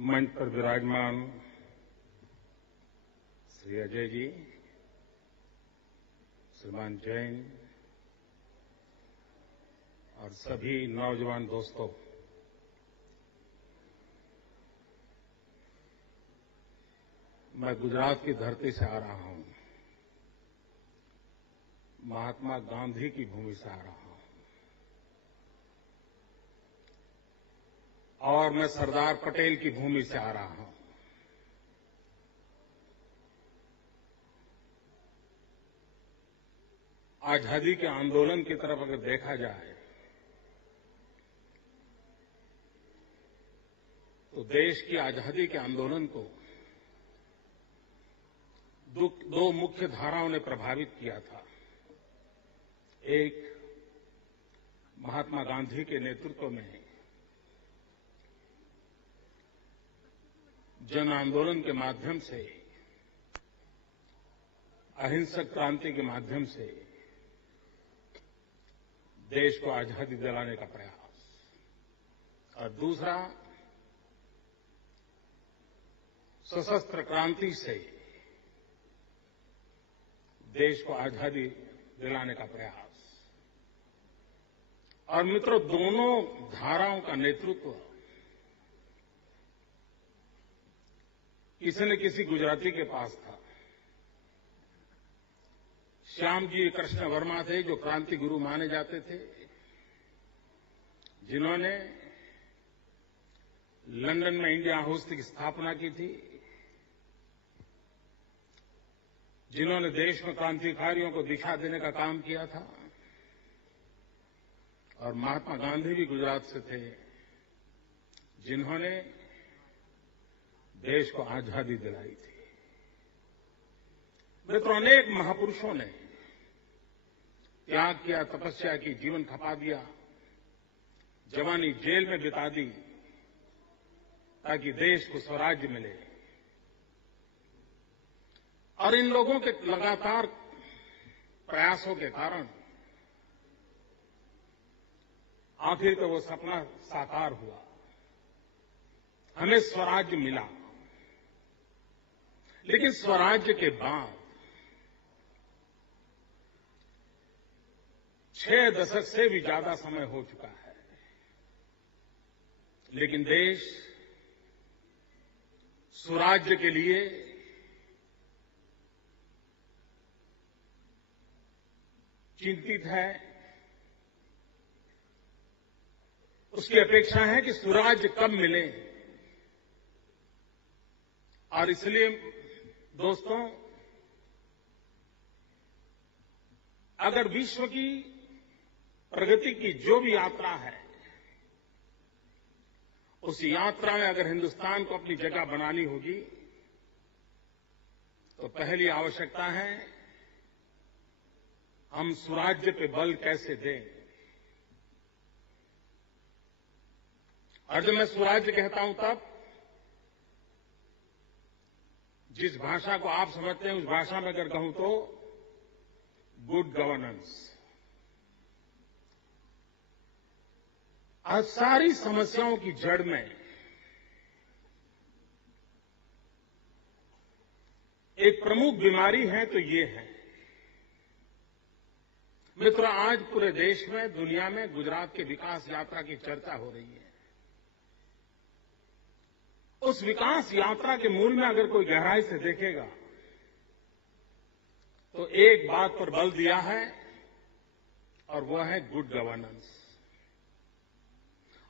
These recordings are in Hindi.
मंच पर विराजमान श्री अजय जी, श्रीमान जैन और सभी नौजवान दोस्तों, मैं गुजरात की धरती से आ रहा हूं, महात्मा गांधी की भूमि से आ रहा हूं और मैं सरदार पटेल की भूमि से आ रहा हूं। आजादी के आंदोलन की तरफ अगर देखा जाए तो देश की आजादी के आंदोलन को दो मुख्य धाराओं ने प्रभावित किया था। एक, महात्मा गांधी के नेतृत्व में जन आंदोलन के माध्यम से, अहिंसक क्रांति के माध्यम से देश को आजादी दिलाने का प्रयास, और दूसरा, सशस्त्र क्रांति से देश को आजादी दिलाने का प्रयास। और मित्रों, दोनों धाराओं का नेतृत्व किसी न किसी गुजराती के पास था। श्याम जी कृष्ण वर्मा थे, जो क्रांति गुरु माने जाते थे, जिन्होंने लंदन में इंडिया हाउस की स्थापना की थी, जिन्होंने देश में क्रांतिकारियों को दिशा देने का काम किया था। और महात्मा गांधी भी गुजरात से थे, जिन्होंने देश को आजादी दिलाई थी। मित्रों, अनेक महापुरुषों ने त्याग किया, तपस्या की, जीवन खपा दिया, जवानी जेल में बिता दी ताकि देश को स्वराज्य मिले। और इन लोगों के लगातार प्रयासों के कारण आखिर तो वो सपना साकार हुआ, हमें स्वराज्य मिला। लेकिन स्वराज्य के बाद 6 दशक से भी ज्यादा समय हो चुका है, लेकिन देश स्वराज्य के लिए चिंतित है। उसकी अपेक्षा है कि स्वराज्य कब मिले। और इसलिए दोस्तों, अगर विश्व की प्रगति की जो भी यात्रा है, उस यात्रा में अगर हिंदुस्तान को अपनी जगह बनानी होगी तो पहली आवश्यकता है, हम स्वराज्य पे बल कैसे दें। और जब मैं स्वराज्य कहता हूं तब जिस भाषा को आप समझते हैं उस भाषा में अगर कहूं तो गुड गवर्नेंस। आज सारी समस्याओं की जड़ में एक प्रमुख बीमारी है तो ये है। मित्रों, आज पूरे देश में, दुनिया में गुजरात के विकास यात्रा की चर्चा हो रही है। उस विकास यात्रा के मूल में अगर कोई गहराई से देखेगा तो एक बात पर बल दिया है, और वो है गुड गवर्नेंस।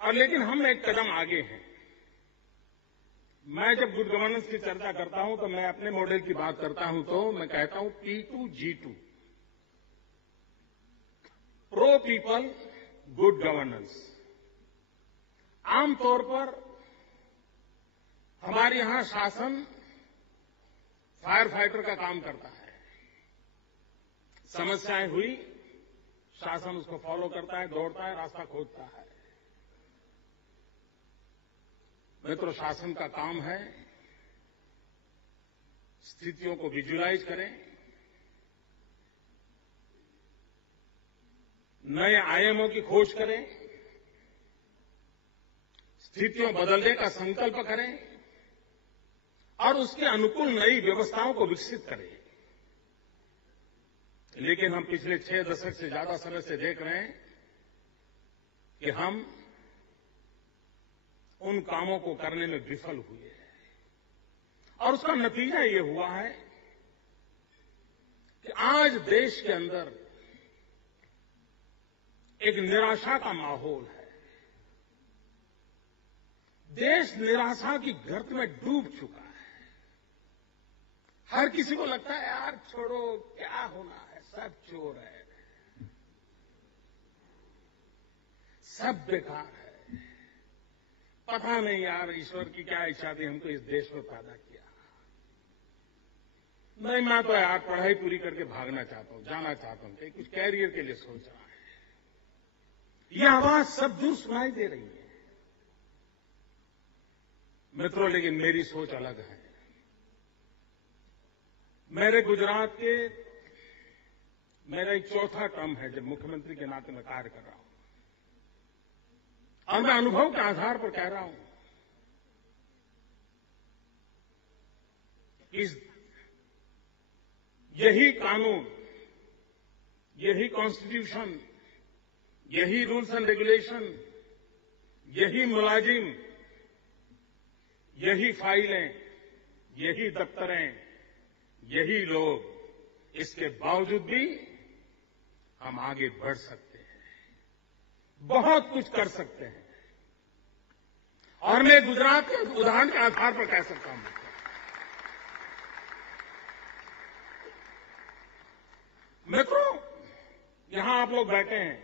और लेकिन हम एक कदम आगे हैं। मैं जब गुड गवर्नेंस की चर्चा करता हूं तो मैं अपने मॉडल की बात करता हूं तो मैं कहता हूं P2G2, pro people good governance. आमतौर पर हमारे यहां शासन फायर फाइटर का काम करता है। समस्याएं हुई, शासन उसको फॉलो करता है, दौड़ता है, रास्ता खोजता है। मित्रों, शासन का काम है स्थितियों को विजुलाइज करें, नए आयामों की खोज करें, स्थितियों बदलने का संकल्प करें और उसके अनुकूल नई व्यवस्थाओं को विकसित करें। लेकिन हम पिछले 6 दशक से ज्यादा समय से देख रहे हैं कि हम उन कामों को करने में विफल हुए हैं और उसका नतीजा ये हुआ है कि आज देश के अंदर एक निराशा का माहौल है। देश निराशा की गर्त में डूब चुका है। हर किसी को लगता है यार छोड़ो, क्या होना है, सब चोर है, सब बेकार है। पता नहीं यार ईश्वर की क्या इच्छा थी हमको इस देश में पैदा किया। नहीं, मैं तो यार पढ़ाई पूरी करके भागना चाहता हूं, जाना चाहता हूं, कहीं कुछ कैरियर के लिए सोच रहा है। यह आवाज सब दूर सुनाई दे रही है। मित्रों, लेकिन मेरी सोच अलग है। मेरे गुजरात के मेरा एक चौथा टर्म है जब मुख्यमंत्री के नाते मैं कार्य कर रहा हूं और मैं अनुभव के आधार पर कह रहा हूं यही कानून, यही कॉन्स्टिट्यूशन, यही रूल्स एंड रेगुलेशन, यही मुलाजिम, यही फाइलें, यही दफ्तरें, यही लोग, इसके बावजूद भी हम आगे बढ़ सकते हैं, बहुत कुछ कर सकते हैं। और मैं गुजरात के उदाहरण के आधार पर कह सकता हूं। मित्रों, यहां आप लोग बैठे हैं,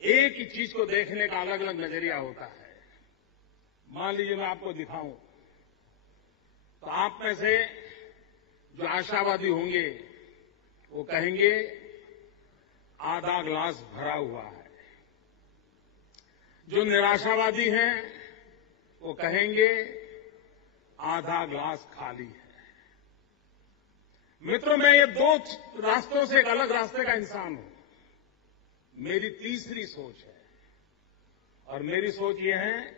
एक ही चीज को देखने का अलग अलग नजरिया होता है। मान लीजिए मैं आपको दिखाऊं तो आप में से जो आशावादी होंगे वो कहेंगे आधा ग्लास भरा हुआ है, जो निराशावादी हैं वो कहेंगे आधा ग्लास खाली है। मित्रों, मैं ये 2 रास्तों से एक अलग रास्ते का इंसान हूं। मेरी तीसरी सोच है और मेरी सोच ये है,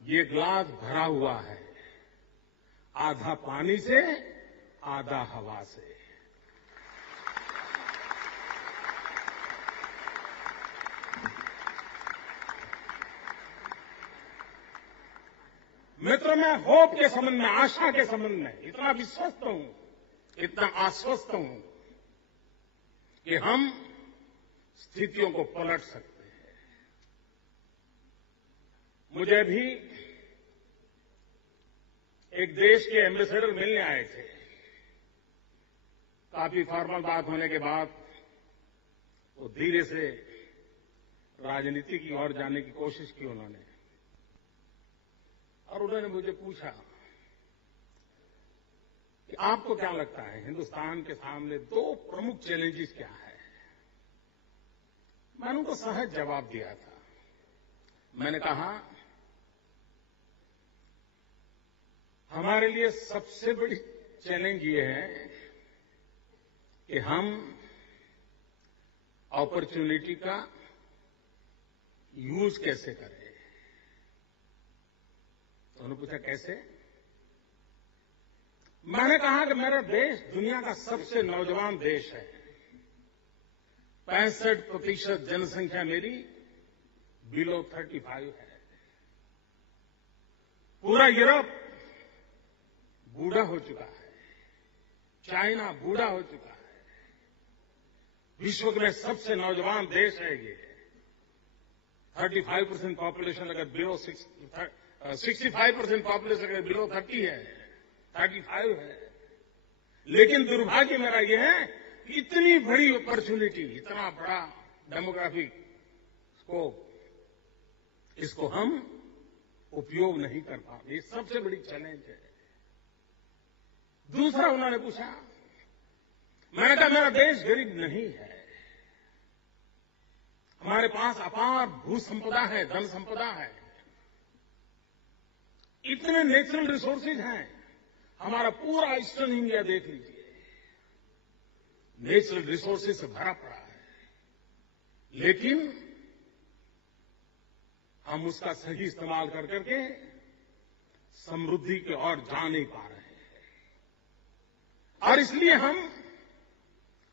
ये ग्लास भरा हुआ है, आधा पानी से, आधा हवा से। मित्रों, मैं होप के संबंध में, आशा के संबंध में इतना विश्वस्त हूं, इतना आश्वस्त हूं कि हम स्थितियों को पलट सकते हैं। मुझे भी एक देश के एम्बेसडर मिलने आए थे। काफी फॉर्मल बात होने के बाद वो धीरे से राजनीति की ओर जाने की कोशिश की उन्होंने, और उन्होंने मुझे पूछा कि आपको क्या लगता है हिंदुस्तान के सामने 2 प्रमुख चैलेंजेस क्या है। मैंने उनको सहज जवाब दिया था। मैंने कहा हमारे लिए सबसे बड़ी चैलेंज ये है कि हम अपॉर्चुनिटी का यूज कैसे करें। तो उन्होंने पूछा कैसे। मैंने कहा कि मेरा देश दुनिया का सबसे नौजवान देश है। 65% जनसंख्या मेरी बिलो 35 है। पूरा यूरोप बूढ़ा हो चुका है, चाइना बूढ़ा हो चुका है। विश्व में सबसे नौजवान देश है ये। 35% पॉपुलेशन अगर बिलो 65% पॉपुलेशन अगर बिलो 30 है, 35 है। लेकिन दुर्भाग्य मेरा ये है कि इतनी बड़ी अपॉर्चुनिटी, इतना बड़ा डेमोग्राफिक स्कोप, इसको हम उपयोग नहीं कर पा रहे। ये सबसे बड़ी चैलेंज है। दूसरा उन्होंने पूछा, मैंने कहा मेरा देश गरीब नहीं है, हमारे पास अपार भू संपदा है, धन संपदा है, इतने नेचुरल रिसोर्सेज हैं। हमारा पूरा ईस्टर्न इंडिया देख लीजिए, नेचुरल रिसोर्सेज से भरा पड़ा है, लेकिन हम उसका सही इस्तेमाल कर करके समृद्धि की ओर जा नहीं पा रहे हैं और इसलिए हम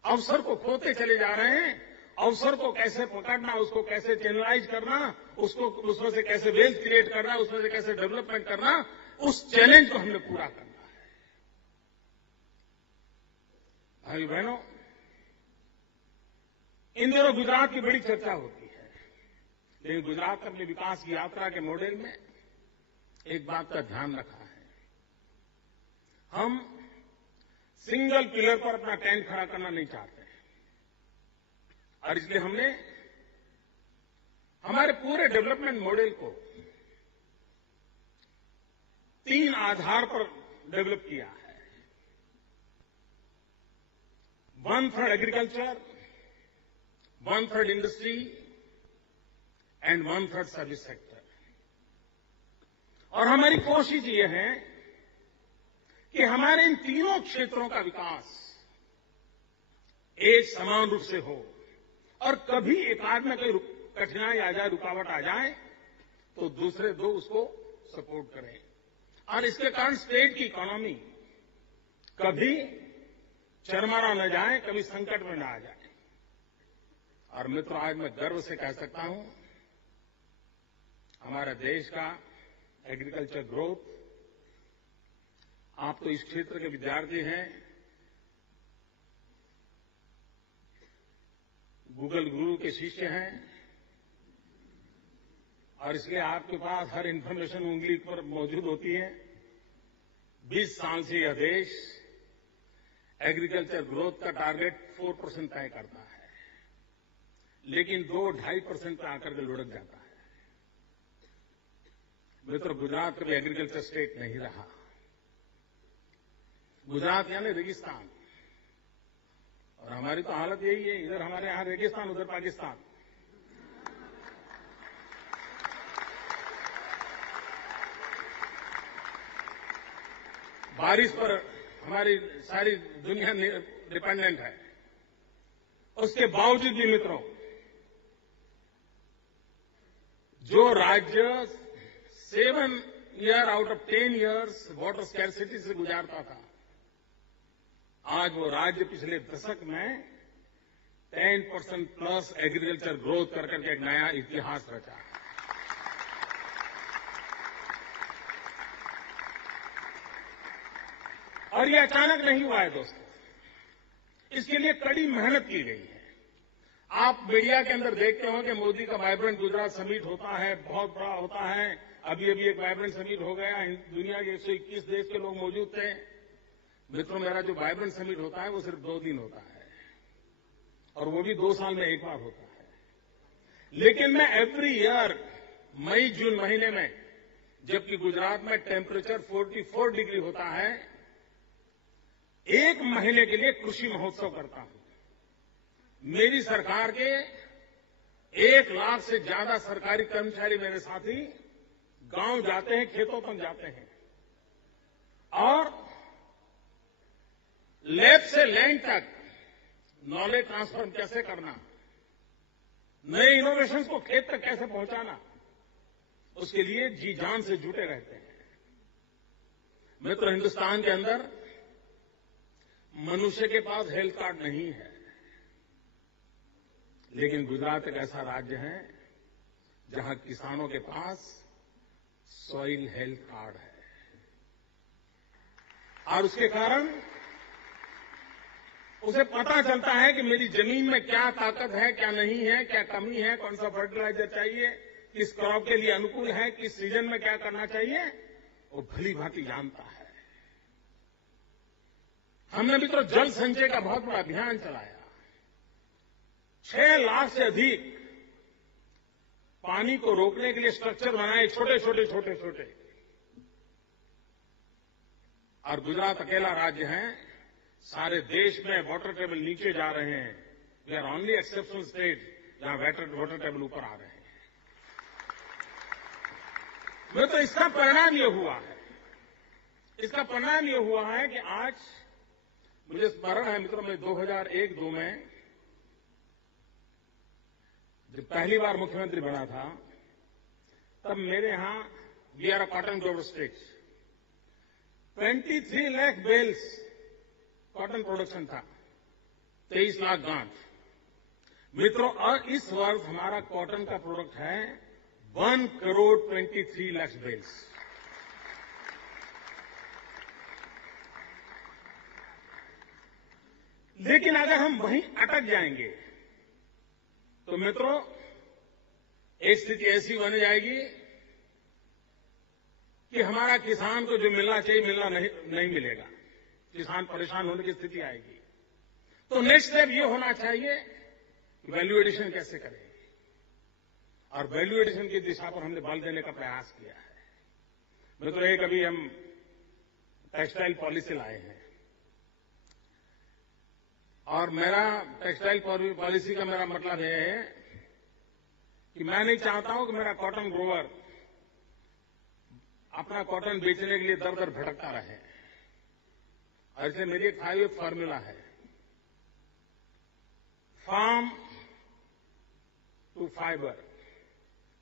अवसर को खोते चले जा रहे हैं। अवसर को कैसे पकड़ना, उसको कैसे चैनलाइज करना, उसको उसमें से कैसे वेल्थ क्रिएट करना, उसमें से कैसे डेवलपमेंट करना, उस चैलेंज को हमने पूरा करना है। भाई बहनों, इन दिनों गुजरात की बड़ी चर्चा होती है, लेकिन गुजरात ने अपनी विकास की यात्रा के मॉडल में एक बात का ध्यान रखा है। हम सिंगल पिलर पर अपना टेंट खड़ा करना नहीं चाहते हैं और इसलिए हमने हमारे पूरे डेवलपमेंट मॉडल को 3 आधार पर डेवलप किया है। 1/3 agriculture, 1/3 industry and 1/3 service sector. और हमारी कोशिश ये है कि हमारे इन तीनों क्षेत्रों का विकास एक समान रूप से हो और कभी एकाध में कोई कठिनाई आ जाए, रुकावट आ जाए तो दूसरे दो उसको सपोर्ट करें और इसके कारण स्टेट की इकोनॉमी कभी चरमरा न जाए, कभी संकट में न आ जाए। और मित्रों, आज मैं गर्व से कह सकता हूं, हमारे देश का एग्रीकल्चर ग्रोथ, आप तो इस क्षेत्र के विद्यार्थी हैं, गूगल गुरु के शिष्य हैं और इसलिए आपके पास हर इंफॉर्मेशन उंगली पर मौजूद होती है। 20 साल से यह देश एग्रीकल्चर ग्रोथ का टारगेट 4% तय करता है, लेकिन 2-2.5% पर आकर के लुढ़क जाता है। मित्रों, गुजरात कभी एग्रीकल्चर स्टेट नहीं रहा। गुजरात यानी रेगिस्तान, और हमारी तो हालत यही है, इधर हमारे यहां रेगिस्तान, उधर पाकिस्तान। बारिश पर हमारी सारी दुनिया डिपेंडेंट है। उसके बावजूद भी मित्रों, जो राज्य 7 year out of 10 years water scarcity से गुजारता था, आज वो राज्य पिछले दशक में 10% प्लस एग्रीकल्चर ग्रोथ कर करके एक नया इतिहास रचा है। और ये अचानक नहीं हुआ है दोस्तों, इसके लिए कड़ी मेहनत की गई है। आप मीडिया के अंदर देखते हो कि मोदी का वाइब्रेंट गुजरात समिट होता है, बहुत बड़ा होता है। अभी अभी एक वाइब्रेंट समिट हो गया, दुनिया के 121 देश के लोग मौजूद थे। मित्रों, मेरा जो वाइब्रेंट समिट होता है वो सिर्फ 2 दिन होता है और वो भी 2 साल में एक बार होता है। लेकिन मैं एवरी ईयर मई जून महीने में, जबकि गुजरात में टेम्परेचर 44 डिग्री होता है, 1 महीने के लिए कृषि महोत्सव करता हूं। मेरी सरकार के 1 लाख से ज्यादा सरकारी कर्मचारी मेरे साथी गांव जाते हैं, खेतों तक जाते हैं और लैब से लैंड तक नॉलेज ट्रांसफर कैसे करना, नए इनोवेशंस को खेत तक कैसे पहुंचाना, उसके लिए जी जान से जुटे रहते हैं। मित्र, हिंदुस्तान के अंदर मनुष्य के पास हेल्थ कार्ड नहीं है, लेकिन गुजरात एक ऐसा राज्य है जहां किसानों के पास सॉइल हेल्थ कार्ड है और उसके कारण उसे पता चलता है कि मेरी जमीन में क्या ताकत है, क्या नहीं है, क्या कमी है, कौन सा फर्टिलाइजर चाहिए, किस क्रॉप के लिए अनुकूल है, किस सीजन में क्या करना चाहिए, वो भली भांति जानता है। हमने मित्रों जल संचय का बहुत बड़ा अभियान चलाया। 6 लाख से अधिक पानी को रोकने के लिए स्ट्रक्चर बनाए, छोटे छोटे। और गुजरात अकेला राज्य है, सारे देश में वाटर टेबल नीचे जा रहे हैं। We are only exceptional state जहां वाटर टेबल ऊपर आ रहे हैं। मैं तो इसका परिणाम ये हुआ है कि आज मुझे स्मरण है मित्रों, मैं 2001-2 में जब पहली बार मुख्यमंत्री बना था, तब मेरे यहां we are a cotton grower state, 23 lakh bales cotton production था, 23 लाख गांठ। मित्रों, और इस वर्ष हमारा कॉटन का प्रोडक्ट है 1 करोड़ 23 लाख बेल्स। लेकिन अगर हम वहीं अटक जाएंगे तो मित्रों, एक स्थिति ऐसी बन जाएगी कि हमारा किसान को जो मिलना चाहिए मिलना नहीं मिलेगा, किसान परेशान होने की स्थिति आएगी। तो नेक्स्ट स्टेप ये होना चाहिए कि वैल्यू एडिशन कैसे करें, और वैल्यू एडिशन की दिशा पर हमने बल देने का प्रयास किया है। मित्रों, एक अभी हम टेक्सटाइल पॉलिसी लाए हैं, और मेरा टेक्सटाइल पॉलिसी का मेरा मतलब यह है कि मैं नहीं चाहता हूं कि मेरा कॉटन ग्रोवर अपना कॉटन बेचने के लिए दर दर भटकता रहे। और इसलिए मेरी एक 5 फॉर्मूला है, farm to fibre,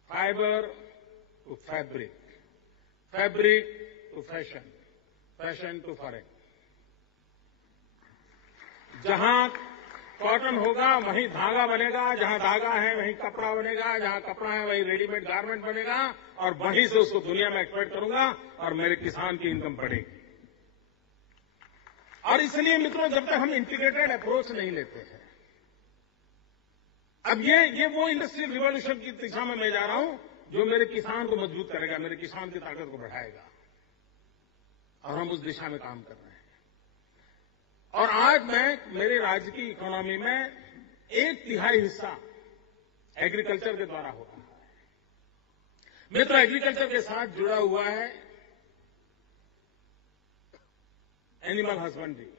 fibre to fabric, fabric to fashion, fashion to foreign. जहां कॉटन होगा वहीं धागा बनेगा, जहां धागा है वहीं कपड़ा बनेगा, जहां कपड़ा है वहीं रेडीमेड गारमेंट बनेगा, और वहीं से उसको दुनिया में एक्सपोर्ट करूंगा और मेरे किसान की इनकम बढ़ेगी। और इसलिए मित्रों, जब तक हम इंटीग्रेटेड अप्रोच नहीं लेते हैं, अब ये वो इंडस्ट्रियल रिवॉल्यूशन की दिशा में मैं जा रहा हूं जो मेरे किसान को मजबूत करेगा, मेरे किसान की ताकत को बढ़ाएगा, और हम उस दिशा में काम कर रहे हैं। और आज मेरे राज्य की इकोनॉमी में 1/3 हिस्सा एग्रीकल्चर के द्वारा हो रहा है। मित्र, एग्रीकल्चर के साथ जुड़ा हुआ है एनिमल हस्बेंड्री।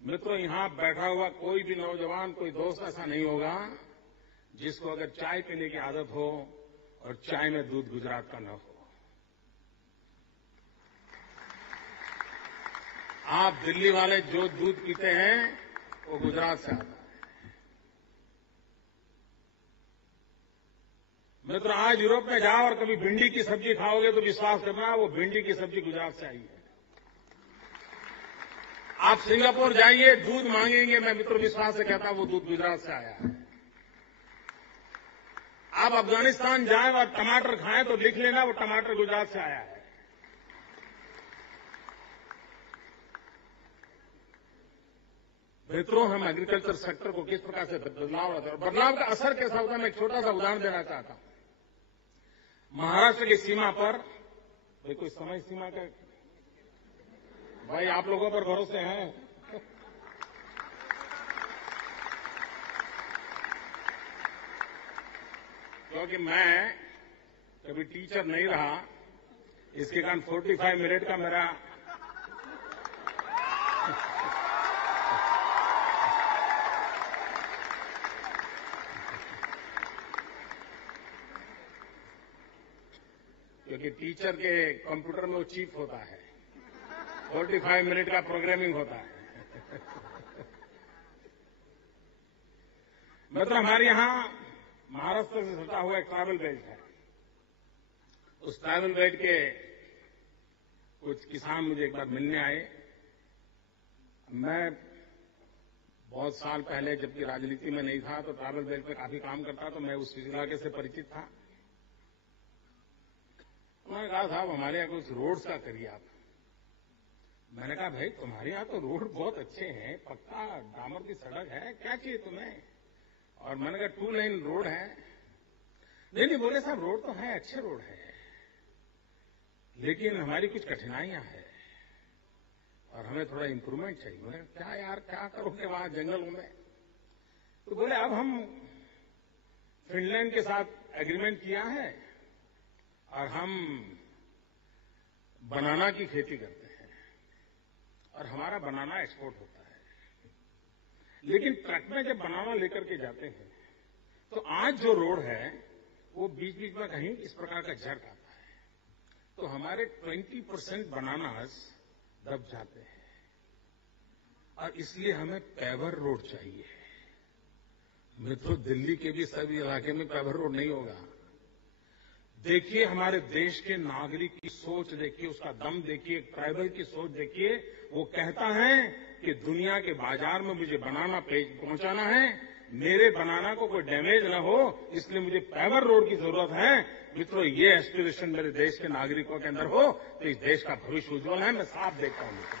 मित्रों, यहां बैठा हुआ कोई भी नौजवान, कोई दोस्त ऐसा नहीं होगा जिसको अगर चाय पीने की आदत हो और चाय में दूध गुजरात का न हो। आप दिल्ली वाले जो दूध पीते हैं वो गुजरात से आता है। मित्र, आज यूरोप में जाओ और कभी भिंडी की सब्जी खाओगे तो विश्वास करना, वो भिंडी की सब्जी गुजरात से आई है। आप सिंगापुर जाइए, दूध मांगेंगे, मैं मित्र विश्वास से कहता हूं वो दूध गुजरात से आया है। आप अफगानिस्तान जाएं और टमाटर खाएं तो लिख लेना वो टमाटर गुजरात से आया है। मित्रों, हम एग्रीकल्चर सेक्टर को किस प्रकार से बदलाव लाते हैं, बदलाव का असर कैसा होता है, मैं एक छोटा सा उदाहरण देना चाहता हूं। महाराष्ट्र की सीमा पर, भाई कोई समय सीमा का, भाई आप लोगों पर भरोसे हैं। क्योंकि मैं कभी टीचर नहीं रहा, इसके कारण 45 मिनट का मेरा क्योंकि टीचर के कंप्यूटर में वो चीप होता है, 45 मिनट का प्रोग्रामिंग होता है। मतलब हमारे यहां महाराष्ट्र से सटा हुआ एक ट्रैवल बेल्ट है। उस ट्रैवल बेल्ट के कुछ किसान मुझे एक बार मिलने आए। मैं बहुत साल पहले, जबकि राजनीति में नहीं था, तो ट्रैवल बेल्ट पे काफी काम करता, तो मैं उस इलाके से परिचित था। उन्होंने कहा, साहब हमारे यहाँ कुछ रोड्स का करिए आप। मैंने कहा, भाई तुम्हारे यहाँ तो रोड बहुत अच्छे हैं, पक्का डामर की सड़क है, क्या चाहिए तुम्हें? और मैंने कहा 2 लेन रोड है। नहीं, बोले साहब रोड तो है, अच्छे रोड है, लेकिन हमारी कुछ कठिनाइयां हैं और हमें थोड़ा इंप्रूवमेंट चाहिए। मैंने कहा, क्या यार, क्या करोगे वहां जंगलों में? तो बोले, अब हम फिनलैंड के साथ एग्रीमेंट किया है और हम बनाना की खेती करते हैं और हमारा बनाना एक्सपोर्ट होता है। लेकिन ट्रक में जब बनाना लेकर के जाते हैं तो आज जो रोड है वो बीच बीच में कहीं इस प्रकार का झट आता है, तो हमारे 20% बनानास दब जाते हैं, और इसलिए हमें पेवर रोड चाहिए। मित्रों, दिल्ली के भी सभी इलाके में पेवर रोड नहीं होगा। देखिए, हमारे देश के नागरिक की सोच देखिए, उसका दम देखिए, ट्राइबल की सोच देखिए। वो कहता है कि दुनिया के बाजार में मुझे बनाना पहुंचाना है, मेरे बनाना को कोई डैमेज न हो, इसलिए मुझे पेवर रोड की जरूरत है। मित्रों, ये एस्पिरेशन मेरे देश के नागरिकों के अंदर हो तो इस देश का भविष्य उज्जवल है। मैं साफ देखता हूं मित्रों।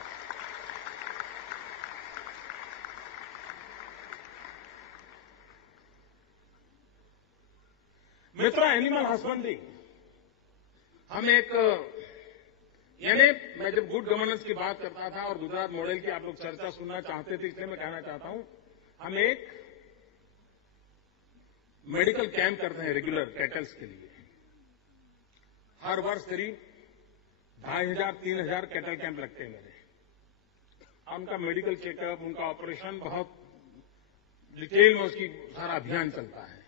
मित्रों, एनिमल हस्बेंड्री हम यानी मैं जब गुड गवर्नेंस की बात करता था और गुजरात मॉडल की आप लोग चर्चा सुनना चाहते थे, इसलिए मैं कहना चाहता हूं, हम एक मेडिकल कैंप करते हैं रेगुलर कैटल्स के लिए। हर वर्ष करीब 2500-3000 कैटल कैंप लगते हैं मेरे। उनका मेडिकल चेकअप, उनका ऑपरेशन, बहुत डिटेल में उसकी सारा अभियान चलता है।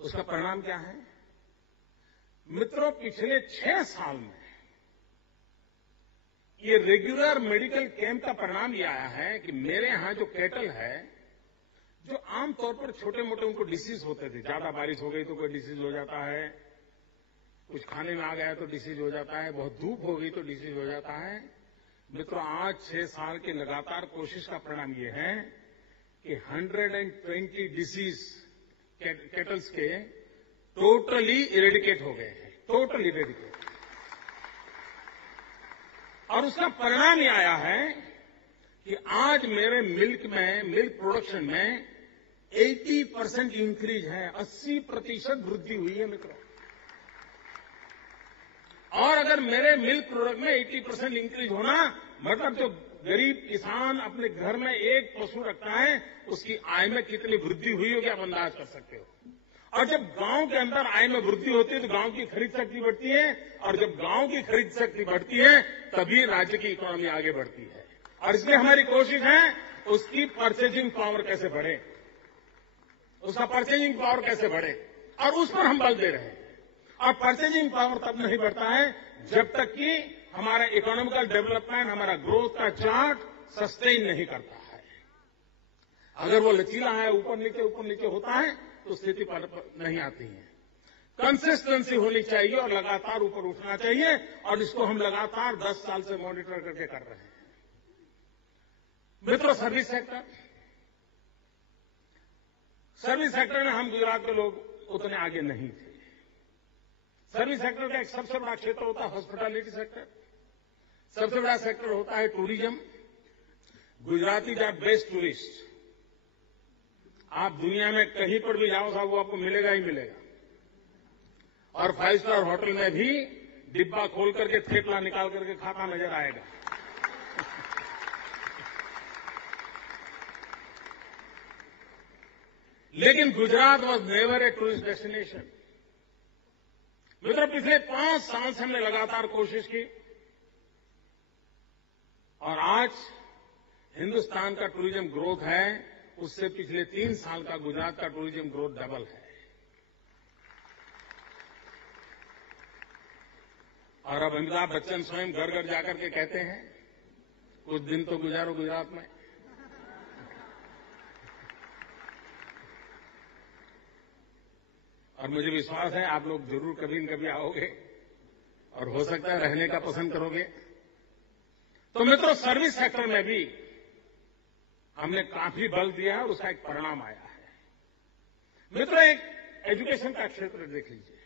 उसका परिणाम क्या है मित्रों? पिछले 6 साल में ये रेगुलर मेडिकल कैंप का परिणाम ये आया है कि मेरे यहां जो कैटल है, जो आमतौर पर छोटे मोटे उनको डिसीज होते थे, ज्यादा बारिश हो गई तो कोई डिसीज हो जाता है, कुछ खाने में आ गया तो डिसीज हो जाता है, बहुत धूप हो गई तो डिसीज हो जाता है। मित्रों, आज 6 साल की लगातार कोशिश का परिणाम ये है कि 120 डिसीज कैटल्स के टोटली इरेडिकेट हो गए हैं, टोटली इरेडिकेट। और उसका परिणाम ये आया है कि आज मेरे मिल्क प्रोडक्शन में 80% इंक्रीज है, 80% वृद्धि हुई है मित्रों। और अगर मेरे मिल्क प्रोडक्ट में 80% इंक्रीज होना मतलब जो गरीब किसान अपने घर में एक पशु रखता है, उसकी आय में कितनी वृद्धि हुई होगी आप अंदाज कर सकते हो। और जब गांव के अंदर आय में वृद्धि होती है तो गांव की खरीद शक्ति बढ़ती है, और जब गांव की खरीद शक्ति बढ़ती है तभी राज्य की इकोनॉमी आगे बढ़ती है। और इसलिए हमारी कोशिश है उसकी परचेजिंग पावर कैसे बढ़े, उसका परचेजिंग पावर कैसे बढ़े, और उस पर हम बल दे रहे हैं। और परचेजिंग पावर तब नहीं बढ़ता है जब तक कि हमारा इकोनॉमिकल डेवलपमेंट, हमारा ग्रोथ का चार्ट सस्टेन नहीं करता है। अगर वो लचीला है, ऊपर नीचे होता है तो स्थिति पर नहीं आती है। कंसिस्टेंसी होनी चाहिए और लगातार ऊपर उठना चाहिए, और इसको हम लगातार 10 साल से मॉनिटर करके कर रहे हैं। मित्रों, सर्विस सेक्टर में हम गुजरात के लोग उतने आगे नहीं थे। सर्विस सेक्टर का एक सबसे बड़ा क्षेत्र होता है हॉस्पिटैलिटी सेक्टर, सबसे बड़ा सेक्टर होता है tourism. Gujarati are best tourist. आप दुनिया में कहीं पर भी जाओ साहब, वो आपको मिलेगा ही मिलेगा। और 5 स्टार होटल में भी डिब्बा खोल करके थेपला निकाल करके खाता नजर आएगा। लेकिन Gujarat was never a tourist destination. मित्रों, पिछले 5 साल से हमने लगातार कोशिश की, और आज हिंदुस्तान का टूरिज्म ग्रोथ है, उससे पिछले 3 साल का गुजरात का टूरिज्म ग्रोथ डबल है। और अब अमिताभ बच्चन स्वयं घर घर जाकर के कहते हैं, कुछ दिन तो गुजारो गुजरात में। और मुझे विश्वास है आप लोग जरूर कभी न कभी आओगे, और हो सकता है रहने का पसंद करोगे। तो मित्रों, सर्विस सेक्टर में भी हमने काफी बल दिया है और उसका एक परिणाम आया है। मित्रों, एक एजुकेशन का क्षेत्र देख लीजिए।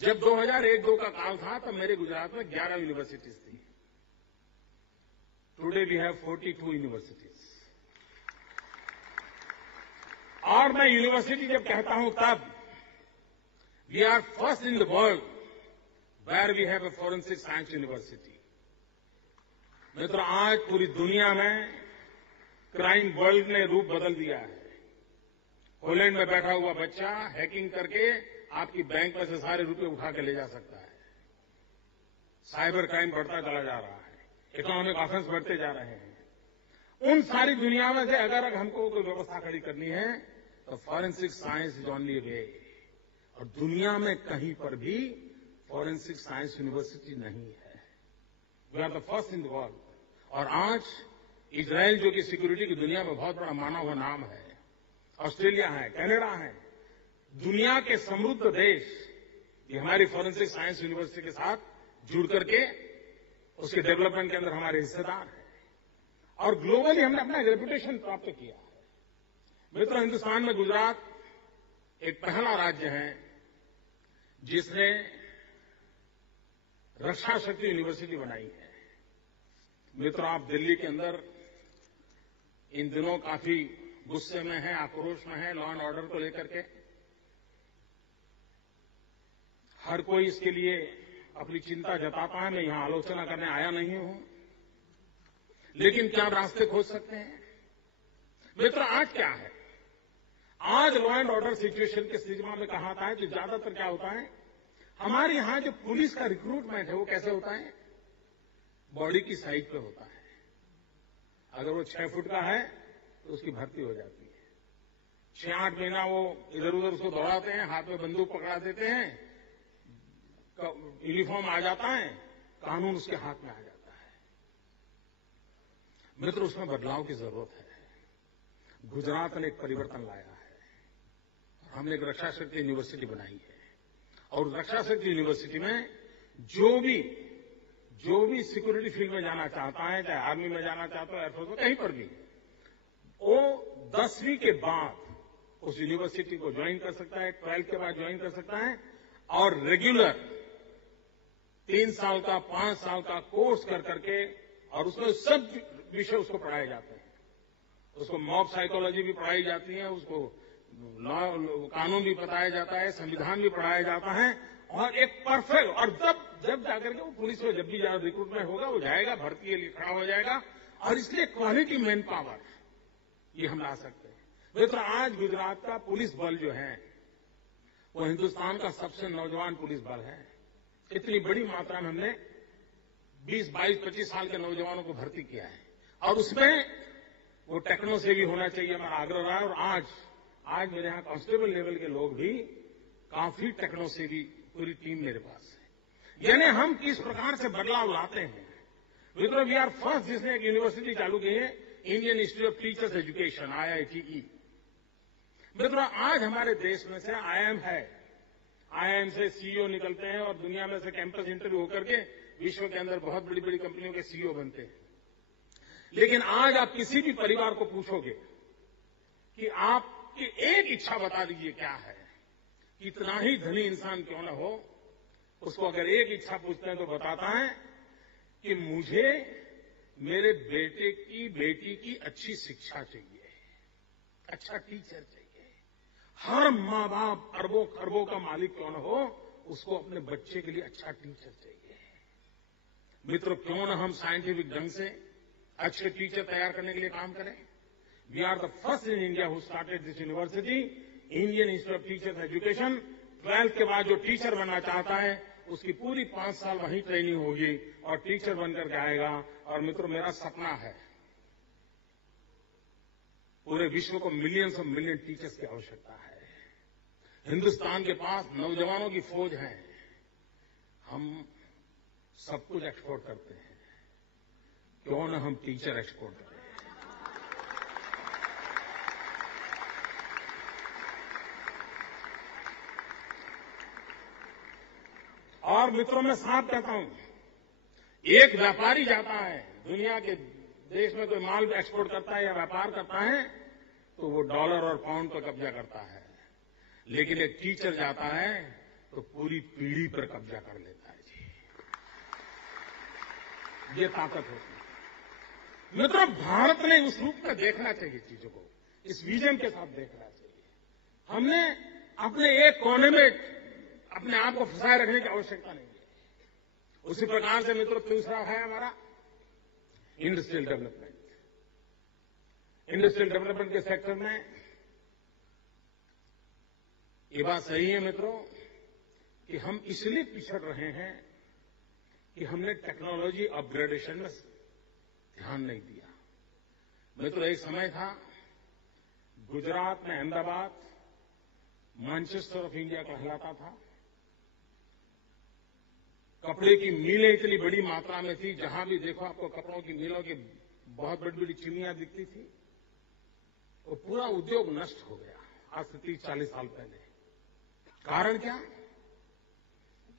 जब 2001-2 का काल था तब मेरे गुजरात में 11 यूनिवर्सिटीज थी। Today we have 42 universities. और मैं यूनिवर्सिटी जब कहता हूं तब we are first in the world where we have a forensic science university. मित्रों, आज पूरी दुनिया में क्राइम वर्ल्ड ने रूप बदल दिया है। होलैंड में बैठा हुआ बच्चा हैकिंग करके आपकी बैंक में से सारे रुपए उठा के ले जा सकता है। साइबर क्राइम बढ़ता चला जा रहा है, इकोनॉमिक ऑफेंस बढ़ते जा रहे हैं। उन सारी दुनिया में से अगर हमको कोई व्यवस्था खड़ी करनी है तो forensic science is only way. और दुनिया में कहीं पर भी फॉरेंसिक साइंस यूनिवर्सिटी नहीं है। We are the first in the world. और आज इजराइल, जो कि सिक्योरिटी की दुनिया में बहुत बड़ा माना हुआ नाम है, ऑस्ट्रेलिया है, कनाडा है, दुनिया के समृद्ध देश ये हमारी फॉरेंसिक साइंस यूनिवर्सिटी के साथ जुड़ करके उसके डेवलपमेंट के अंदर हमारे हिस्सेदार हैं और ग्लोबली हमने अपना रेपुटेशन प्राप्त किया है। मित्रों, हिंदुस्तान में गुजरात एक पहला राज्य है जिसने रक्षा शक्ति यूनिवर्सिटी बनाई है। मित्रों, आप दिल्ली के अंदर इन दिनों काफी गुस्से में हैं, आक्रोश में हैं लॉ एंड ऑर्डर को लेकर के। हर कोई इसके लिए अपनी चिंता जताता है। मैं यहां आलोचना करने आया नहीं हूं, लेकिन क्या रास्ते खोज सकते हैं? मित्रों, आज क्या है? आज लॉ एंड ऑर्डर सिचुएशन के सिलसिले में कहा था है कि ज्यादातर क्या होता है, हमारे यहां जो पुलिस का रिक्रूटमेंट है वो कैसे होता है? बॉडी की साइज पे होता है। अगर वो 6 फुट का है तो उसकी भर्ती हो जाती है। 6-8 महीना वो इधर उधर उसको दौड़ाते हैं, हाथ में बंदूक पकड़ा देते हैं, यूनिफॉर्म आ जाता है, कानून उसके हाथ में आ जाता है। मित्र, उसमें बदलाव की जरूरत है। गुजरात ने एक परिवर्तन लाया है। हमने एक रक्षा शक्ति यूनिवर्सिटी बनाई है और रक्षा शक्ति यूनिवर्सिटी में जो भी सिक्योरिटी फील्ड में जाना चाहता है, चाहे आर्मी में जाना चाहता है, एयरफोर्स में, कहीं पर भी, वो 10वीं के बाद उस यूनिवर्सिटी को ज्वाइन कर सकता है, 12th के बाद ज्वाइन कर सकता है और रेगुलर 3 साल का 5 साल का कोर्स कर करके, और उसमें सब विषय उसको पढ़ाए जाते हैं। उसको मॉब साइकोलॉजी भी पढ़ाई जाती है, उसको कानून भी बताया जाता है, संविधान भी पढ़ाया जाता है और एक परफेक्ट, और जब जाकर के वो पुलिस में जब भी रिक्रूटमेंट होगा वो जाएगा, भर्ती के लिए खड़ा हो जाएगा। और इसलिए क्वालिटी मैन पावर ये हम ला सकते हैं। मित्र, आज गुजरात का पुलिस बल जो है वो हिंदुस्तान का सबसे नौजवान पुलिस बल है। इतनी बड़ी मात्रा में हमने 20, 22, 25 साल के नौजवानों को भर्ती किया है और उसमें वो टेक्नो से भी होना चाहिए, हमारा आग्रह रहा है। और आज मेरे यहां कांस्टेबल लेवल के लोग भी काफी टेक्नो से भी पूरी टीम मेरे पास है। यानी हम किस प्रकार से बदलाव लाते हैं। मित्रों, वी आर फर्स्ट जिसने एक यूनिवर्सिटी चालू की है, Indian Institute of Teachers education, IITE। मित्रों, आज हमारे देश में से IIM है, IIM से CEO निकलते हैं और दुनिया में से कैंपस इंटरव्यू होकर के विश्व के अंदर बहुत बड़ी बड़ी कंपनियों के CEO बनते हैं। लेकिन आज आप किसी भी परिवार को पूछोगे कि आपकी एक इच्छा बता दीजिए क्या है, कितना ही धनी इंसान क्यों न हो, उसको अगर एक इच्छा पूछते हैं तो बताता है कि मुझे मेरे बेटे की बेटी की अच्छी शिक्षा चाहिए, अच्छा टीचर चाहिए। हर माँ बाप अरबों खरबों का मालिक क्यों न हो, उसको अपने बच्चे के लिए अच्छा टीचर चाहिए। मित्रों, क्यों न हम साइंटिफिक ढंग से अच्छे टीचर तैयार करने के लिए काम करें। We are the first in India who started this university, Indian Institute of Teachers Education. 12th के बाद जो टीचर बनना चाहता है उसकी पूरी 5 साल वहीं ट्रेनिंग होगी और टीचर बनकर के आएगा। और मित्रों, मेरा सपना है पूरे विश्व को मिलियंस ऑफ मिलियन टीचर्स की आवश्यकता है। हिंदुस्तान के पास नौजवानों की फौज है। हम सब कुछ एक्सपोर्ट करते हैं, क्यों न हम टीचर एक्सपोर्ट करें। और मित्रों, मैं साफ कहता हूं, एक व्यापारी जाता है दुनिया के देश में, कोई माल एक्सपोर्ट करता है या व्यापार करता है तो वो डॉलर और पाउंड पर कब्जा करता है। लेकिन एक टीचर जाता है तो पूरी पीढ़ी पर कब्जा कर लेता है। जी, ये ताकत होती है। मित्रों, भारत ने उस रूप में देखना चाहिए चीजों को, इस विजन के साथ देखना चाहिए। हमने अपने एक कोने में अपने आप को फंसाए रखने की आवश्यकता नहीं है। उसी प्रकार से मित्रों, दूसरा है हमारा इंडस्ट्रियल डेवलपमेंट। इंडस्ट्रियल डेवलपमेंट के सेक्टर में ये बात सही है मित्रों कि हम इसलिए पिछड़ रहे हैं कि हमने टेक्नोलॉजी अपग्रेडेशन में ध्यान नहीं दिया। मित्रों, एक समय था गुजरात में अहमदाबाद मैनचेस्टर ऑफ इंडिया कहलाता था। कपड़े की मिलें इतनी बड़ी मात्रा में थी, जहां भी देखो आपको कपड़ों की मिलों की बहुत बड़ी बड़ी चिमनियां दिखती थी। वो पूरा उद्योग नष्ट हो गया आज से 30-40 साल पहले। कारण क्या?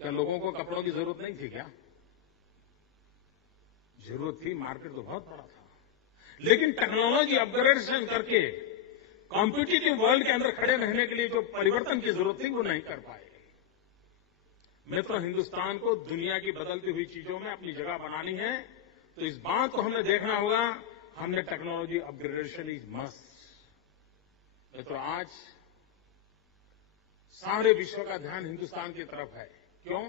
क्या लोगों को कपड़ों की जरूरत नहीं थी क्या? जरूरत थी, मार्केट तो बहुत बड़ा था, लेकिन टेक्नोलॉजी अपग्रेडेशन करके कॉम्पिटिटिव वर्ल्ड के अंदर खड़े रहने के लिए जो परिवर्तन की जरूरत थी वो नहीं कर पाए। मित्रों, हिंदुस्तान को दुनिया की बदलती हुई चीजों में अपनी जगह बनानी है, तो इस बात को हमने देखना होगा, हमने टेक्नोलॉजी अपग्रेडेशन इज मस्ट। मित्रों, आज सारे विश्व का ध्यान हिंदुस्तान की तरफ है। क्यों?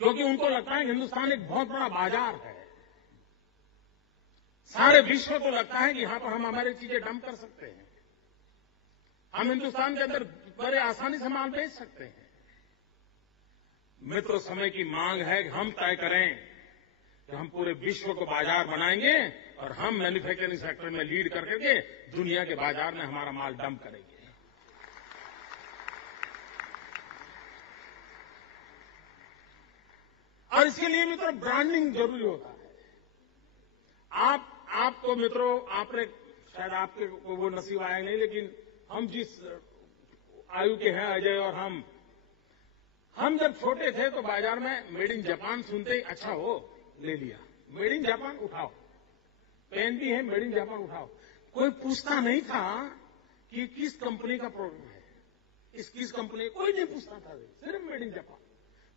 क्योंकि उनको लगता है कि हिंदुस्तान एक बहुत बड़ा बाजार है। सारे विश्व को लगता है कि यहां पर हम हमारी चीजें डंप कर सकते हैं, हम हिंदुस्तान के अंदर बड़े आसानी से माल बेच सकते हैं। मित्रों, समय की मांग है कि हम तय करें कि हम पूरे विश्व को बाजार बनाएंगे और हम मैन्युफैक्चरिंग सेक्टर में लीड करके दुनिया के बाजार में हमारा माल डंप करेंगे। और इसके लिए मित्रों ब्रांडिंग जरूरी होता है। आपको मित्रों, आपने शायद आपके वो नसीब आया नहीं, लेकिन हम जिस आयु के हैं, अजय और हम जब छोटे थे तो बाजार में मेड इन जापान सुनते ही अच्छा हो, ले लिया। मेड इन जापान उठाओ, पेन भी है, मेड इन जापान उठाओ। कोई पूछता नहीं था कि किस कंपनी का प्रोडक्ट है, किस कंपनी, कोई नहीं पूछता था, सिर्फ मेड इन जापान।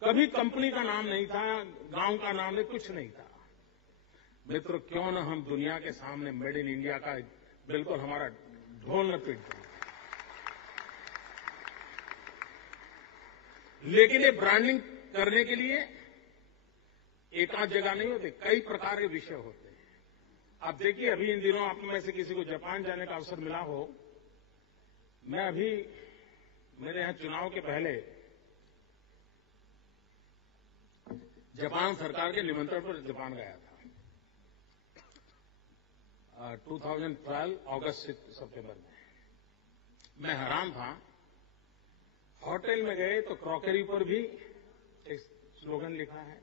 कभी कंपनी का नाम नहीं था, गांव का नाम नहीं, कुछ नहीं था। मित्रों, क्यों न हम दुनिया के सामने मेड इन इंडिया का बिल्कुल हमारा ढोल न पीट दें। लेकिन ये ब्रांडिंग करने के लिए एक आध जगह नहीं होते, कई प्रकार के विषय होते हैं। आप देखिए, अभी इन दिनों आप में से किसी को जापान जाने का अवसर मिला हो। मैं अभी मेरे यहां चुनाव के पहले जापान सरकार के निमंत्रण पर जापान गया था। 2012 अगस्त सितंबर में मैं हैरान था। होटल में गए तो क्रॉकरी पर भी एक स्लोगन लिखा है,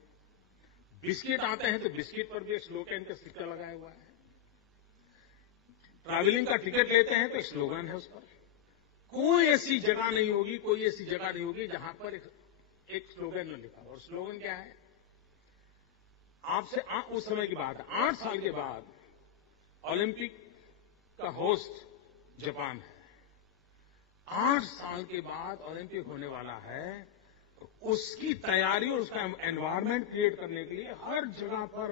बिस्किट आते हैं तो बिस्किट पर भी एक स्लोगन का स्टिकर लगाया हुआ है, ट्रैवलिंग का टिकट लेते हैं तो एक स्लोगन है उस पर। कोई ऐसी जगह नहीं होगी जहां पर एक स्लोगन न लिखा। और स्लोगन क्या है? आपसे उस समय की बात है, 8 साल के बाद ओलंपिक का होस्ट जापान है। 8 साल के बाद ओलंपिक होने वाला है, उसकी तैयारी और उसका एनवायरनमेंट क्रिएट करने के लिए हर जगह पर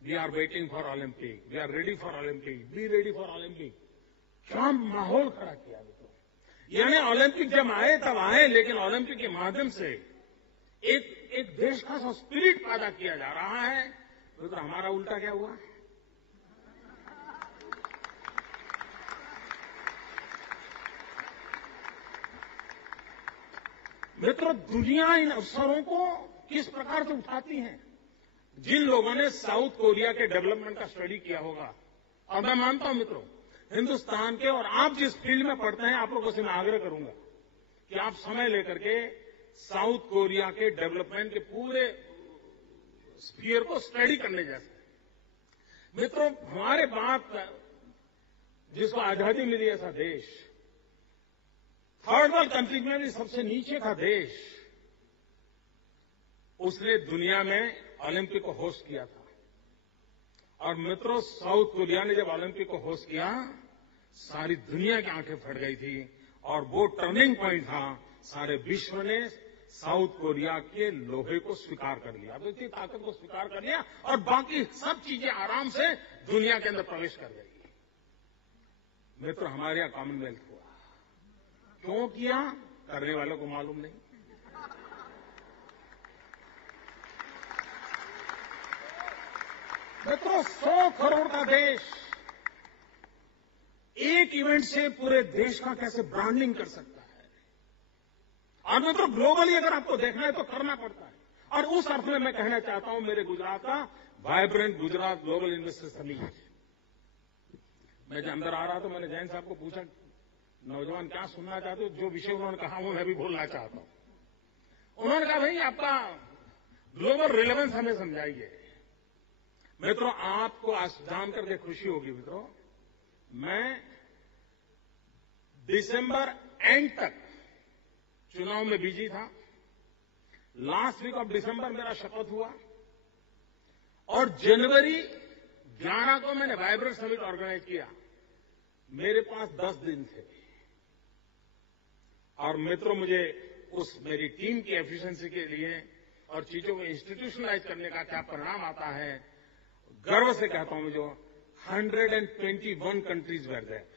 we are waiting for Olympic, we are ready for Olympic, be ready for Olympic. क्या माहौल खड़ा किया मित्रों। यानी ओलंपिक जब आए तब आए, लेकिन ओलंपिक के माध्यम से एक देश का स्पिरिट पैदा किया जा रहा है। तो हमारा उल्टा क्या हुआ? मित्रों, दुनिया इन अवसरों को किस प्रकार से उठाती है? जिन लोगों ने साउथ कोरिया के डेवलपमेंट का स्टडी किया होगा, और मैं मानता हूं मित्रों, हिंदुस्तान के और आप जिस फील्ड में पढ़ते हैं, आप लोगों से मैं आग्रह करूंगा कि आप समय लेकर के साउथ कोरिया के डेवलपमेंट के पूरे स्फीयर को स्टडी करने जैसे। मित्रों, हमारे बाप जिसको आजादी मिली, ऐसा देश, थर्ड वर्ल्ड कंट्री में भी सबसे नीचे का देश, उसने दुनिया में ओलंपिक को होस्ट किया था। और मित्रों, साउथ कोरिया ने जब ओलंपिक को होस्ट किया, सारी दुनिया की आंखें फट गई थी। और वो टर्निंग पॉइंट था। सारे विश्व ने साउथ कोरिया के लोहे को स्वीकार कर लिया, तो इतनी ताकत को स्वीकार कर लिया, और बाकी सब चीजें आराम से दुनिया के अंदर प्रवेश कर गई। मित्रों, हमारे यहां कॉमनवेल्थ हुआ। क्यों किया? करने वालों को मालूम नहीं। मित्रों, 100 करोड़ का देश एक इवेंट से पूरे देश का कैसे ब्रांडिंग कर सकता है? और मित्रों, ग्लोबली अगर आपको देखना है तो करना पड़ता है। और उस अर्थ में मैं कहना चाहता हूं, मेरे गुजरात का vibrant Gujarat global investor summit. मैं जब अंदर आ रहा था, मैंने जैन साहब को पूछा, नौजवान क्या सुनना चाहते हो? जो विषय उन्होंने कहा वो मैं भी बोलना चाहता हूं। उन्होंने कहा, भाई आपका ग्लोबल रिलेवेंस हमें समझाइए। मित्रों, आपको आज जान करके खुशी होगी मित्रों, मैं दिसंबर एंड तक चुनाव में बिजी था। लास्ट वीक ऑफ दिसंबर मेरा शपथ हुआ और जनवरी 11 को मैंने वाइब्रेंट समिट ऑर्गेनाइज किया। मेरे पास 10 दिन थे और मित्रों, मुझे उस मेरी टीम की एफिशिएंसी के लिए और चीजों को इंस्टीट्यूशनलाइज करने का क्या परिणाम आता है, गर्व से कहता हूं मुझे 121 कंट्रीज वर देयर।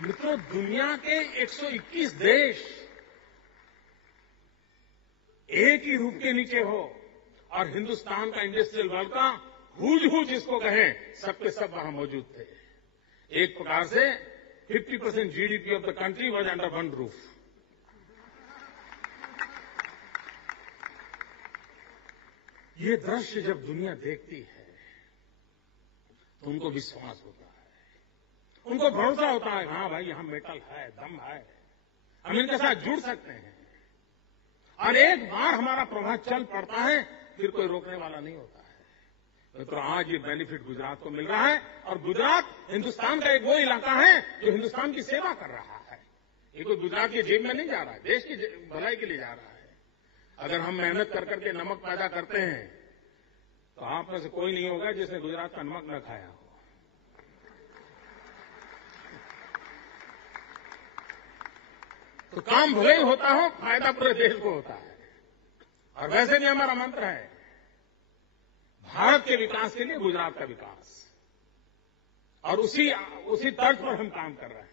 मित्रों, दुनिया के 121 देश एक ही रूप के नीचे हो और हिंदुस्तान का इंडस्ट्रियल वर्ल्ड का हूज जिसको कहें, सबके सब वहां मौजूद थे। एक प्रकार से 50% GDP of the country was under one roof. ये दृश्य जब दुनिया देखती है तो उनको विश्वास होता है, उनको भरोसा होता है, हाँ भाई यहां मेटल है, दम है, हम इनके साथ जुड़ सकते हैं। और एक बार हमारा प्रभाव चल पड़ता है फिर कोई रोकने वाला नहीं होता है। तो आज ये बेनिफिट गुजरात को मिल रहा है और गुजरात हिंदुस्तान का एक वो इलाका है जो हिंदुस्तान की सेवा कर रहा है। ये कोई गुजरात की जेब में नहीं जा रहा है, देश की भलाई के लिए जा रहा है। अगर हम मेहनत कर करके नमक पैदा करते हैं तो आप में से कोई नहीं होगा जिसने गुजरात का नमक न खाया हो। तो काम भले ही होता हो, फायदा पूरे देश को होता है। और वैसे भी हमारा मंत्र है भारत के विकास के लिए गुजरात का विकास, और उसी तर्ज पर हम काम कर रहे हैं।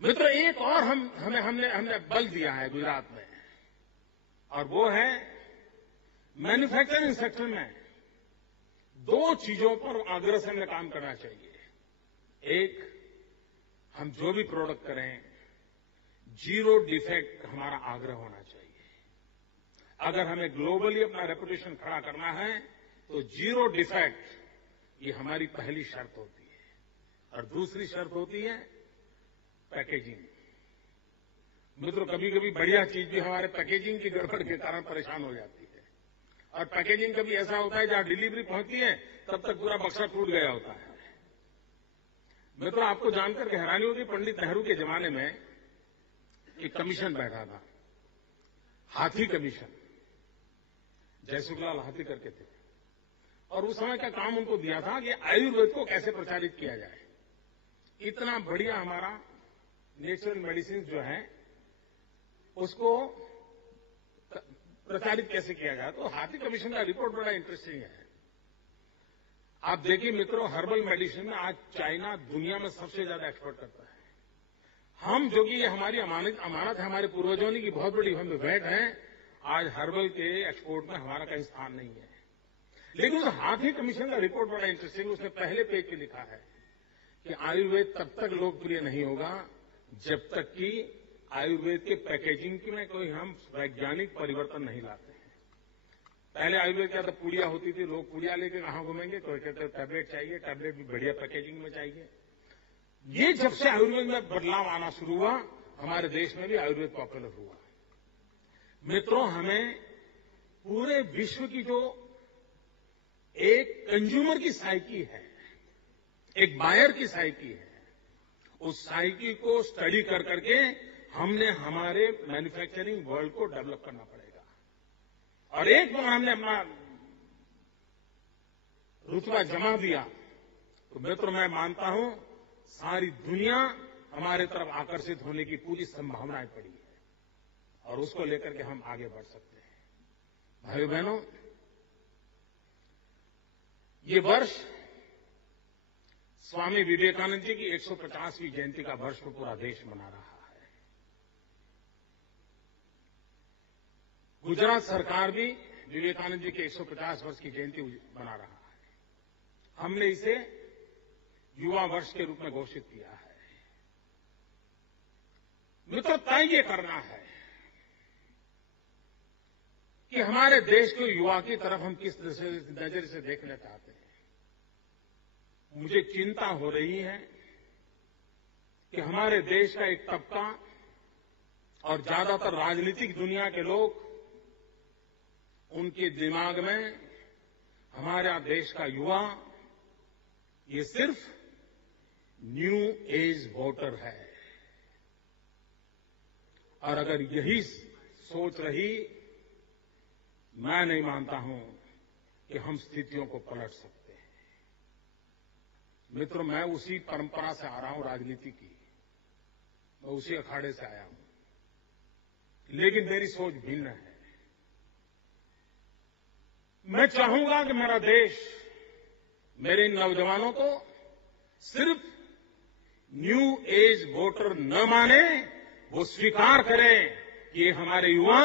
मित्र, एक और हमने बल दिया है गुजरात में, और वो है मैन्युफैक्चरिंग सेक्टर में 2 चीजों पर आग्रह से हमें काम करना चाहिए। एक, हम जो भी प्रोडक्ट करें जीरो डिफेक्ट हमारा आग्रह होना चाहिए। अगर हमें ग्लोबली अपना रेपुटेशन खड़ा करना है तो जीरो डिफेक्ट ये हमारी पहली शर्त होती है। और दूसरी शर्त होती है पैकेजिंग। मित्रों, कभी कभी बढ़िया चीज भी हमारे पैकेजिंग की गड़बड़ के कारण परेशान हो जाती है। और पैकेजिंग कभी ऐसा होता है जहां डिलीवरी पहुंचती है तब तक पूरा बक्सा टूट गया होता है। मित्रों, आपको जानकर के हैरानी होगी, पंडित नेहरू के जमाने में एक कमीशन बैठा था, हाथी कमीशन। जयसुखलाल हाथी करके थे, और उस समय का काम उनको दिया था कि आयुर्वेद को कैसे प्रचारित किया जाए। इतना बढ़िया हमारा नेचुरल मेडिसिन जो है उसको प्रचारित कैसे किया जाए। तो हाथी कमीशन का रिपोर्ट बड़ा इंटरेस्टिंग है। आप देखिए मित्रों, हर्बल मेडिसिन में आज चाइना दुनिया में सबसे ज्यादा एक्सपोर्ट करता है। हम जो कि ये हमारी अमानत है, हमारे पूर्वजों की बहुत बड़ी हम भेंट है, आज हर्बल के एक्सपोर्ट में हमारा कहीं स्थान नहीं है। लेकिन उस हाथी कमीशन का रिपोर्ट बड़ा इंटरेस्टिंग, उसने पहले पेज पे लिखा है कि आयुर्वेद तब तक लोकप्रिय नहीं होगा जब तक कि आयुर्वेद के पैकेजिंग में कोई हम वैज्ञानिक परिवर्तन नहीं लाते हैं। पहले आयुर्वेद क्या था, पुड़िया होती थी, लोग पुड़िया लेके कहां घूमेंगे, कोई कहते टैबलेट चाहिए, टैबलेट भी बढ़िया पैकेजिंग में चाहिए। ये जब से आयुर्वेद में बदलाव आना शुरू हुआ, हमारे देश में भी आयुर्वेद पॉपुलर हुआ। मित्रों, हमें पूरे विश्व की जो एक कंज्यूमर की साइकी है, एक बायर की साइकी है, उस साइकी को स्टडी कर करके हमने हमारे मैन्युफैक्चरिंग वर्ल्ड को डेवलप करना पड़ेगा। और एक बार हमने अपना रुतबा जमा दिया तो मित्रों, मैं मानता हूं सारी दुनिया हमारे तरफ आकर्षित होने की पूरी संभावनाएं पड़ी है और उसको लेकर के हम आगे बढ़ सकते हैं। भाइयों बहनों, ये वर्ष स्वामी विवेकानंद जी की 150वीं जयंती का वर्ष को पूरा देश मना रहा है। गुजरात सरकार भी विवेकानंद जी के 150 वर्ष की जयंती मना रहा है। हमने इसे युवा वर्ष के रूप में घोषित किया है। मित्रों, तय ये करना है कि हमारे देश के युवा की तरफ हम किस नजर से देखना चाहते हैं। मुझे चिंता हो रही है कि हमारे देश का एक तबका और ज्यादातर राजनीतिक दुनिया के लोग, उनके दिमाग में हमारा देश का युवा ये सिर्फ न्यू एज वोटर है। और अगर यही सोच रही, मैं नहीं मानता हूं कि हम स्थितियों को पलट सकते हैं। मित्रों, मैं उसी परंपरा से आ रहा हूं राजनीति की, मैं उसी अखाड़े से आया हूं, लेकिन मेरी सोच भिन्न है। मैं चाहूंगा कि मेरा देश मेरे इन नौजवानों को सिर्फ न्यू एज वोटर न माने, वो स्वीकार करें कि ये हमारे युवा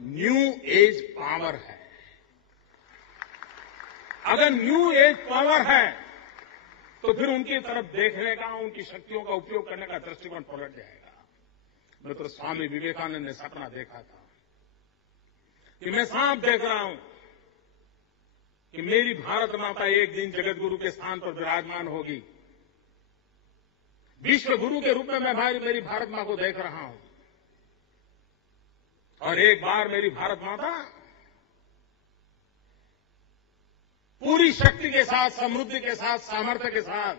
न्यू एज पावर है। अगर न्यू एज पावर है तो फिर उनकी तरफ देखने का, उनकी शक्तियों का उपयोग करने का दृष्टिकोण पलट जाएगा। मित्र, स्वामी विवेकानंद ने सपना देखा था कि मैं साफ देख रहा हूं कि मेरी भारत माता एक दिन जगत गुरु के स्थान पर विराजमान होगी। विश्व गुरु के रूप में मैं मेरी भारत मां को देख रहा हूं, और एक बार मेरी भारत माता पूरी शक्ति के साथ, समृद्धि के साथ, सामर्थ्य के साथ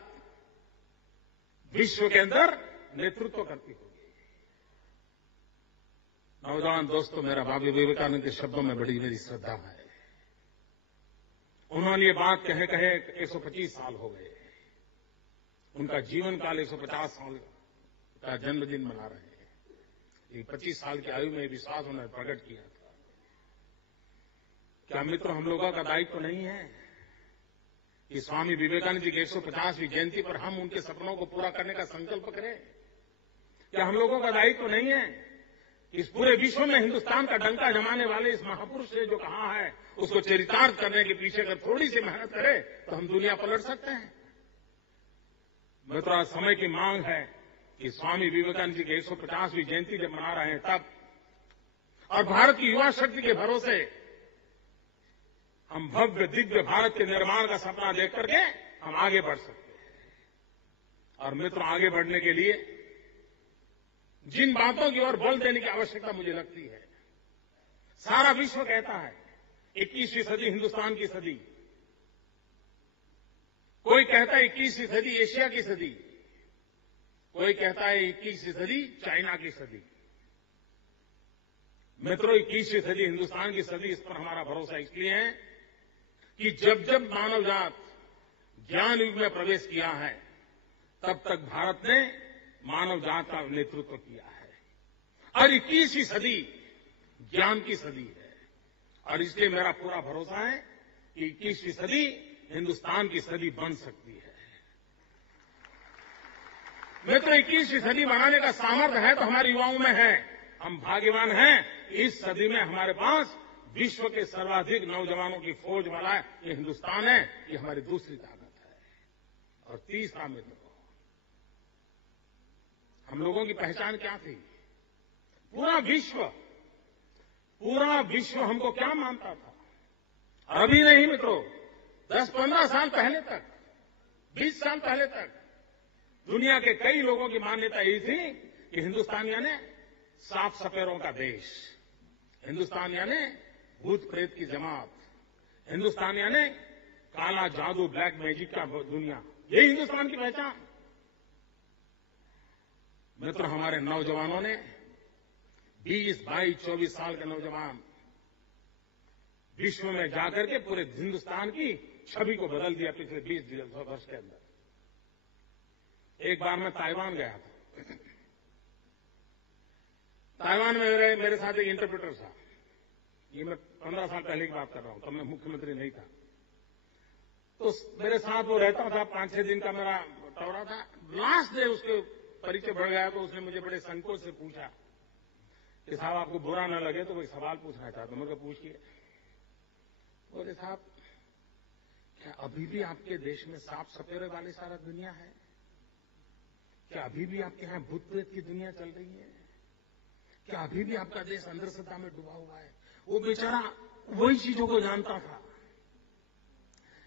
विश्व के अंदर नेतृत्व करती होगी। नौजवान दोस्तों, मेरा स्वामी विवेकानंद के शब्दों में बड़ी मेरी श्रद्धा है। उन्होंने ये बात कहे 125 साल हो गए। उनका जीवन काल 150 साल का जन्मदिन मना रहे हैं। ये 25 साल की आयु में विश्वास उन्होंने प्रकट किया था। क्या मित्रों, हम लोगों का दायित्व तो नहीं है कि स्वामी विवेकानंद जी की 150वीं जयंती पर हम उनके सपनों को पूरा करने का संकल्प करें? क्या हम लोगों का दायित्व तो नहीं है कि इस पूरे विश्व में हिंदुस्तान का डंका जमाने वाले इस महापुरुष ने जो कहा है उसको चरितार्थ करने के पीछे अगर थोड़ी सी मेहनत करें तो हम दुनिया पलट सकते हैं? मित्रों, समय की मांग है कि स्वामी विवेकानंद जी की 150वीं जयंती जब मना रहे हैं तब, और भारत की युवा शक्ति के भरोसे हम भव्य दिव्य भारत के निर्माण का सपना देख करके हम आगे बढ़ सकते हैं। और मित्रों, आगे बढ़ने के लिए जिन बातों की ओर बल देने की आवश्यकता मुझे लगती है, सारा विश्व कहता है 21वीं सदी हिंदुस्तान की सदी, कोई कहता है 21वीं सदी एशिया की सदी, कोई कहता है 21वीं सदी चाइना की सदी। मित्रों, 21वीं सदी हिंदुस्तान की सदी, इस पर हमारा भरोसा इसलिए है कि जब जब मानव जात ज्ञान युग में प्रवेश किया है तब तक भारत ने मानव जात का नेतृत्व किया है, और 21वीं सदी ज्ञान की सदी है। और इसलिए मेरा पूरा भरोसा है कि 21वीं सदी हिंदुस्तान की सदी बन सकती है। मित्रों, 21वीं सदी बनाने का सामर्थ्य है तो हमारे युवाओं में है। हम भाग्यवान हैं, इस सदी में हमारे पास विश्व के सर्वाधिक नौजवानों की फौज वाला ये हिंदुस्तान है। ये हमारी दूसरी ताकत है। और तीसरा, मित्रों, हम लोगों की पहचान क्या थी? पूरा विश्व हमको क्या मानता था? और अभी नहीं मित्रों, 10-15 साल पहले तक, 20 साल पहले तक दुनिया के कई लोगों की मान्यता यही थी कि हिंदुस्तान यानी साफ सफेरों का देश, हिंदुस्तान यानी भूत प्रेत की जमात, हिंदुस्तान यानी काला जादू, ब्लैक मैजिक का दुनिया, यही हिंदुस्तान की पहचान। मित्रों, हमारे नौजवानों ने 20, 22, 24 साल के नौजवान विश्व में जाकर के पूरे हिंदुस्तान की छवि को बदल दिया पिछले 20 वर्ष के अंदर। एक बार मैं ताइवान गया था। ताइवान में मेरे साथ एक इंटरप्रेटर था। ये मैं 15 साल पहले की बात कर रहा हूं, तब मैं मुख्यमंत्री नहीं था। तो मेरे साथ वो रहता था, 5-6 दिन का मेरा दौरा था। लास्ट डे उसके परिचय बढ़ गया तो उसने मुझे बड़े संकोच से पूछा कि साहब, आपको बुरा न लगे तो कोई सवाल पूछना चाहता हूं। मैं कहा, पूछिए। बोले, साहब, क्या अभी भी आपके देश में साफ सफेरे वाली सारा दुनिया है? क्या अभी भी आपके यहां भूत प्रेत की दुनिया चल रही है? क्या अभी भी आपका देश अंधश्रद्धा में डूबा हुआ है? वो बेचारा वही चीजों को जानता था।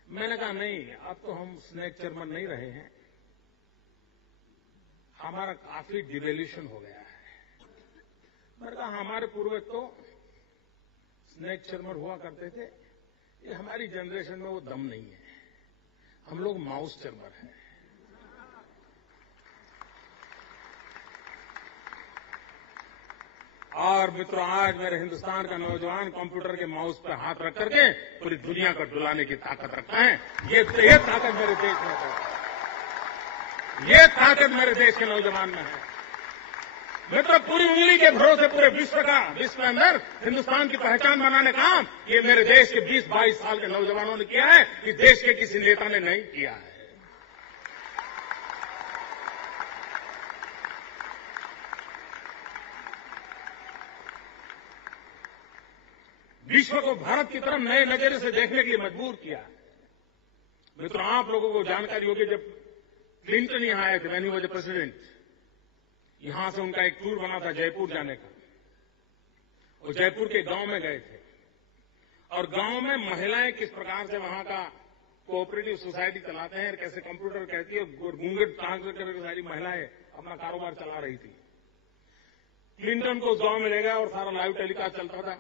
मैंने कहा, नहीं, अब तो हम स्नेक चेयरमैन नहीं रहे हैं, हमारा काफी डिवेल्यूशन हो गया है। मैंने कहा, हमारे पूर्वज तो स्नेक चेयरमैन हुआ करते थे, ये हमारी जनरेशन में वो दम नहीं है, हम लोग माउस चेयरमैन हैं। और मित्रों, आज मेरे हिंदुस्तान का नौजवान कंप्यूटर के माउस पर हाथ रख करके पूरी दुनिया को डुलाने की ताकत रखता है। ये ताकत मेरे देश में है, ये ताकत मेरे देश के नौजवान में है। मित्रों, पूरी उंगली के भरोसे पूरे विश्व के अंदर हिंदुस्तान की पहचान बनाने का काम ये मेरे देश के 20-22 साल के नौजवानों ने किया है, कि देश के किसी नेता ने नहीं किया है। विश्व को भारत की तरफ नए नजरिए से देखने के लिए मजबूर किया है। मित्रों, आप लोगों को जानकारी होगी, जब क्लिंटन यहां आए थे, when he was the president, यहां से उनका एक टूर बना था जयपुर जाने का। वो जयपुर के गांव में गए थे और गांव में महिलाएं किस प्रकार से वहां का कोऑपरेटिव सोसाइटी चलाते हैं, कैसे कंप्यूटर कहती है, घूंघट टांग करके सारी महिलाएं अपना कारोबार चला रही थी। क्लिंटन को उस गांव में ले गया और सारा लाइव टेलीकास्ट चलता था।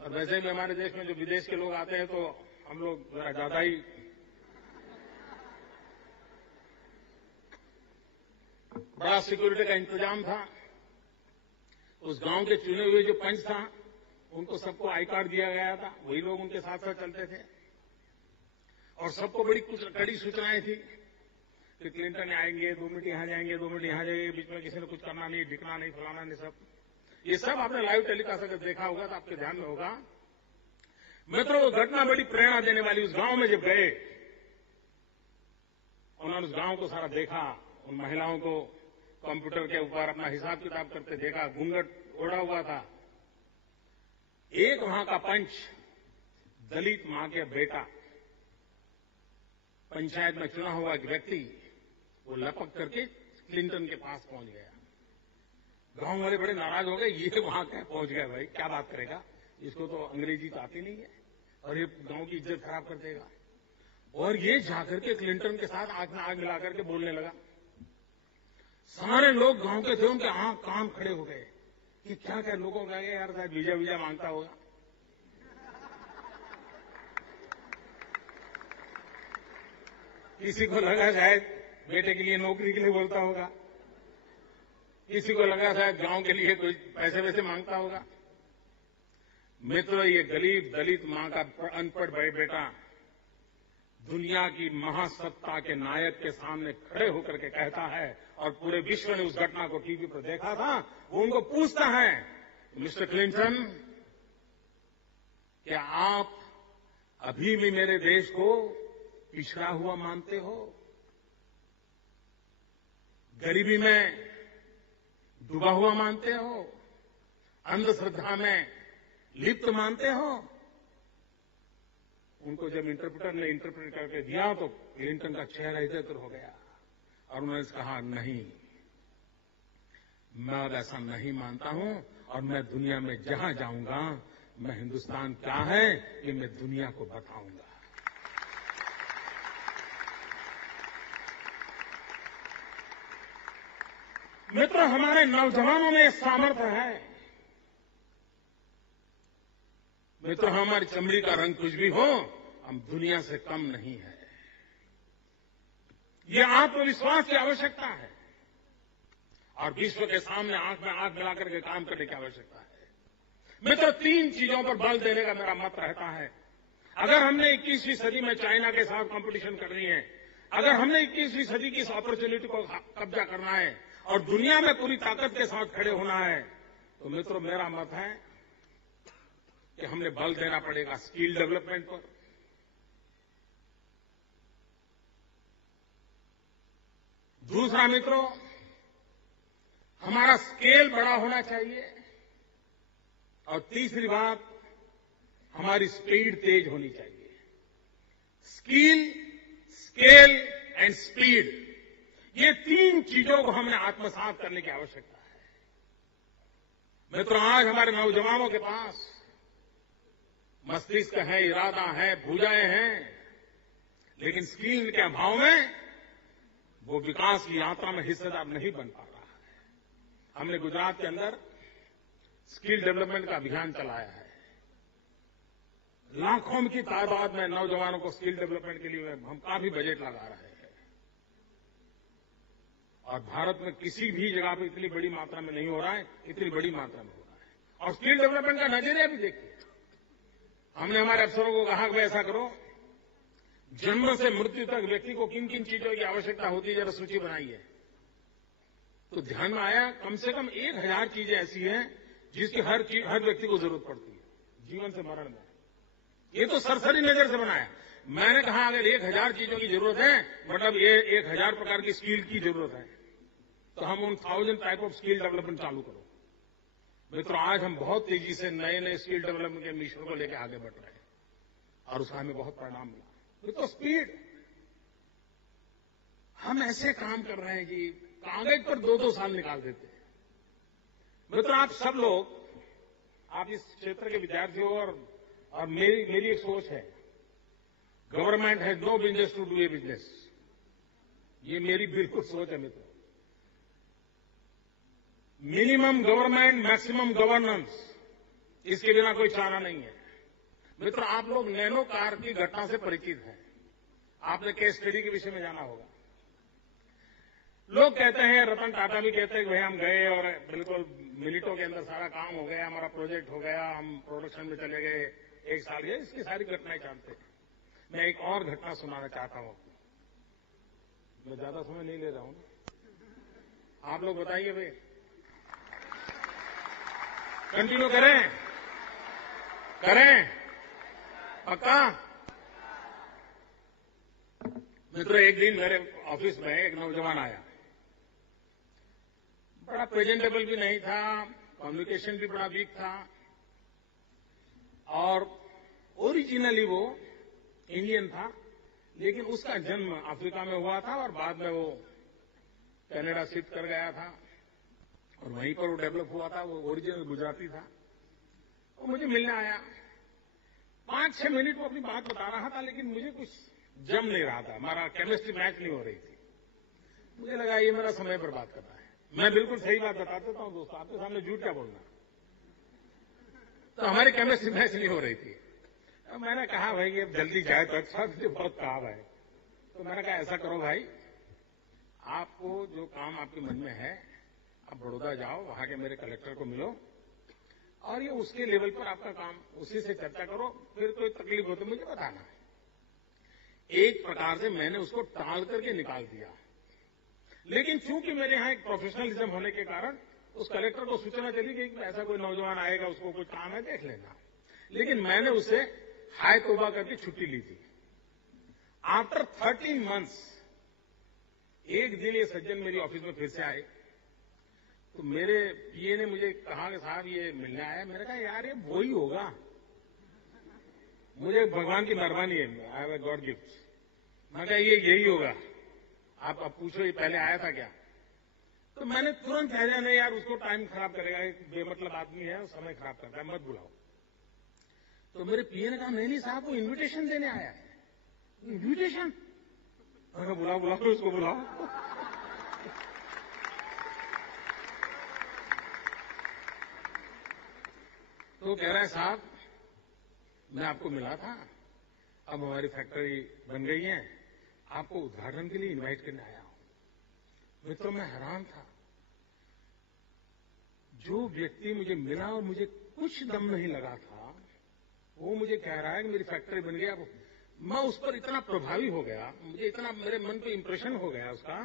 और वैसे भी हमारे देश में जो विदेश के लोग आते हैं तो हम लोग जरा ज्यादा ही बड़ा सिक्योरिटी का इंतजाम था। उस गांव के चुने हुए जो पंच था, उनको सबको आई कार्ड दिया गया था, वही लोग उनके साथ साथ चलते थे और सबको बड़ी कुछ कड़ी सूचनाएं थी कि क्लिंटन आएंगे, 2 मिनट यहां जाएंगे, 2 मिनट यहां जाएंगे, बीच में किसी ने कुछ करना नहीं, दिखना नहीं, फलाना नहीं। सब ये सब आपने लाइव टेलीकास्ट अगर देखा होगा तो आपके ध्यान में होगा। मित्रों, वो घटना बड़ी प्रेरणा देने वाली। उस गांव में जब गए, उन्होंने उस गांव को सारा देखा, उन महिलाओं को कंप्यूटर के ऊपर अपना हिसाब किताब करते देखा, घूंघट ओढ़ा हुआ था। एक वहां का पंच, दलित मां के बेटा, पंचायत में चुना हुआ एक व्यक्ति, वो लपक करके क्लिंटन के पास पहुंच गया। गांव वाले बड़े नाराज हो गए, ये वहां क्या पहुंच गया, भाई क्या बात करेगा, इसको तो अंग्रेजी तो आती नहीं है और ये गांव की इज्जत खराब कर देगा। और ये जाकर के क्लिंटन के साथ आंख में आंख मिलाकर के बोलने लगा। सारे लोग गांव के थे, उनके आंख कान खड़े हो गए कि क्या क्या। लोगों को लगे यार शायद वीजा मांगता होगा। किसी को लगा शायद बेटे के लिए नौकरी के लिए बोलता होगा, किसी को लगा शायद गांव के लिए कोई पैसे वैसे मांगता होगा। मित्रों, ये गरीब दलित मां का अनपढ़ बेटा दुनिया की महासत्ता के नायक के सामने खड़े होकर के कहता है, और पूरे विश्व ने उस घटना को टीवी पर देखा था। वो उनको पूछता है, मिस्टर क्लिंटन, क्या आप अभी भी मेरे देश को पिछड़ा हुआ मानते हो, गरीबी में डूबा हुआ मानते हो, अंधश्रद्धा में लिप्त मानते हो? उनको जब इंटरप्रेटर ने इंटरप्रेट करके दिया तो क्लिंटन का चेहरा इधर हो गया और उन्होंने कहा, नहीं, मैं अब ऐसा नहीं मानता हूं और मैं दुनिया में जहां जाऊंगा, मैं हिंदुस्तान क्या है ये मैं दुनिया को बताऊंगा। मित्रों, हमारे नौजवानों में सामर्थ्य है। मित्रों, हमारी चमड़ी का रंग कुछ भी हो, हम दुनिया से कम नहीं है। ये आत्मविश्वास की आवश्यकता है और विश्व के सामने आंख में आंख मिलाकर के काम करने की आवश्यकता है। मित्रों, 3 चीजों पर बल देने का मेरा मत रहता है। अगर हमने 21वीं सदी में चाइना के साथ कंपटीशन करनी है, अगर हमने 21वीं सदी की इस अपॉर्चुनिटी को कब्जा करना है और दुनिया में पूरी ताकत के साथ खड़े होना है, तो मित्रों मेरा मत है कि हमने बल देना पड़ेगा स्किल डेवलपमेंट पर। दूसरा मित्रों, हमारा स्केल बड़ा होना चाहिए और तीसरी बात, हमारी स्पीड तेज होनी चाहिए। स्किल, स्केल एंड स्पीड, ये 3 चीजों को हमने आत्मसात करने की आवश्यकता है। मित्रों, आज हमारे नौजवानों के पास मस्तिष्क है, इरादा है, भुजाएं हैं, लेकिन स्किल के अभाव में वो विकास की यात्रा में हिस्सेदार नहीं बन पा रहा है। हमने गुजरात के अंदर स्किल डेवलपमेंट का अभियान चलाया है। लाखों की तादाद में नौजवानों को स्किल डेवलपमेंट के लिए हम काफी बजट लगा रहे हैं और भारत में किसी भी जगह पर इतनी बड़ी मात्रा में नहीं हो रहा है, इतनी बड़ी मात्रा में हो रहा है। और स्किल डेवलपमेंट का नजरिया भी देखिए। हमने हमारे अफसरों को कहा कि भाई ऐसा करो, जन्म से मृत्यु तक व्यक्ति को किन किन चीजों की आवश्यकता होती है जरा सूची बनाइए। तो ध्यान में आया कम से कम 1000 चीजें ऐसी हैं जिसकी हर व्यक्ति को जरूरत पड़ती है जीवन से मरण में। ये तो सरसरी नजर से बनाया। मैंने कहा अगर 1000 चीजों की जरूरत है, मतलब ये 1000 प्रकार की स्किल की जरूरत है, तो हम उन 1000 टाइप ऑफ स्किल डेवलपमेंट चालू करो। मित्रों, आज हम बहुत तेजी से नए नए स्किल डेवलपमेंट के मिशन को लेकर आगे बढ़ रहे हैं और उसका हमें बहुत परिणाम मिला। ये तो स्पीड, हम ऐसे काम कर रहे हैं कि कागज पर 2-2 साल निकाल देते हैं। मित्रों, आप सब लोग, आप इस क्षेत्र के विद्यार्थी हो और मेरी एक सोच है, government has no business to do a business. ये मेरी बिल्कुल सोच है मित्रों। मिनिमम गवर्नमेंट, मैक्सिमम गवर्नेंस, इसके बिना कोई चारा नहीं है। मित्रों, आप लोग नैनो कार की घटना से परिचित हैं। आपने केस स्टडी के विषय में जाना होगा। लोग कहते हैं, रतन टाटा भी कहते हैं कि भाई हम गए और बिल्कुल मिनटों के अंदर सारा काम हो गया, हमारा प्रोजेक्ट हो गया, हम प्रोडक्शन में चले गए, 1 साल गए। इसकी सारी घटनाएं जानते हैं। मैं एक और घटना सुनाना चाहता हूं। मैं ज्यादा समय नहीं ले रहा हूं, आप लोग बताइए भाई, कंटिन्यू करें पक्का? मित्रों, एक दिन मेरे ऑफिस में एक नौजवान आया। बड़ा प्रेजेंटेबल भी नहीं था, कम्युनिकेशन भी बड़ा वीक था, और ओरिजिनली वो इंडियन था, लेकिन उसका जन्म अफ्रीका में हुआ था और बाद में वो कनाडा शिफ्ट कर गया था और वहीं पर वो डेवलप हुआ था। वो ओरिजिनल गुजराती था। वो मुझे मिलने आया। 5-6 मिनट वो अपनी बात बता रहा था, लेकिन मुझे कुछ जम नहीं रहा था, हमारा केमिस्ट्री मैच नहीं हो रही थी। मुझे लगा ये मेरा समय बर्बाद कर रहा है। मैं बिल्कुल सही बात बता देता हूं दोस्तों, आपके सामने झूठ क्या बोलना। तो हमारी केमिस्ट्री मैच नहीं हो रही थी। तो मैंने कहा भाई ये जल्दी जाए तो अच्छा, मुझे बहुत काम है। तो मैंने कहा ऐसा करो भाई, आपको जो काम आपके मन में है, आप बड़ौदा जाओ, वहां के मेरे कलेक्टर को मिलो और ये उसके लेवल पर आपका काम, उसी से चर्चा करो, फिर कोई तकलीफ हो तो मुझे बताना। एक प्रकार से मैंने उसको टाल करके निकाल दिया, लेकिन चूंकि मेरे यहां एक प्रोफेशनलिज्म होने के कारण उस कलेक्टर को सूचना चली गई कि ऐसा कोई नौजवान आएगा, उसको कुछ काम है, देख लेना। लेकिन मैंने उसे हाय तौबा करके छुट्टी ली थी। आफ्टर 13 मंथ्स एक दिन ये सज्जन मेरी ऑफिस में फिर से आए। तो मेरे पीए ने मुझे कहा कि साहब ये मिलने आया। मैंने कहा यार ये वो ही होगा, मुझे भगवान की मेहरबानी है, आई हैव गॉड गिफ्ट। मैंने कहा ये यही होगा, आप अब पूछो ये पहले आया था क्या। तो मैंने तुरंत कह दिया नहीं यार, उसको टाइम खराब करेगा, एक बेमतलब आदमी है, समय खराब करता है, मत बुलाओ। तो मेरे पीए ने कहा नहीं साहब, वो इन्विटेशन देने आया है। इन्विटेशन? बुलाओ उसको बुलाओ। तो कह रहा है साहब मैं आपको मिला था, अब हमारी फैक्ट्री बन गई है, आपको उद्घाटन के लिए इनवाइट करने आया हूं। मित्रों, मैं हैरान था। जो व्यक्ति मुझे मिला और मुझे कुछ दम नहीं लगा था, वो मुझे कह रहा है कि मेरी फैक्ट्री बन गया। मैं उस पर इतना प्रभावी हो गया, मुझे इतना मेरे मन पे इंप्रेशन हो गया उसका।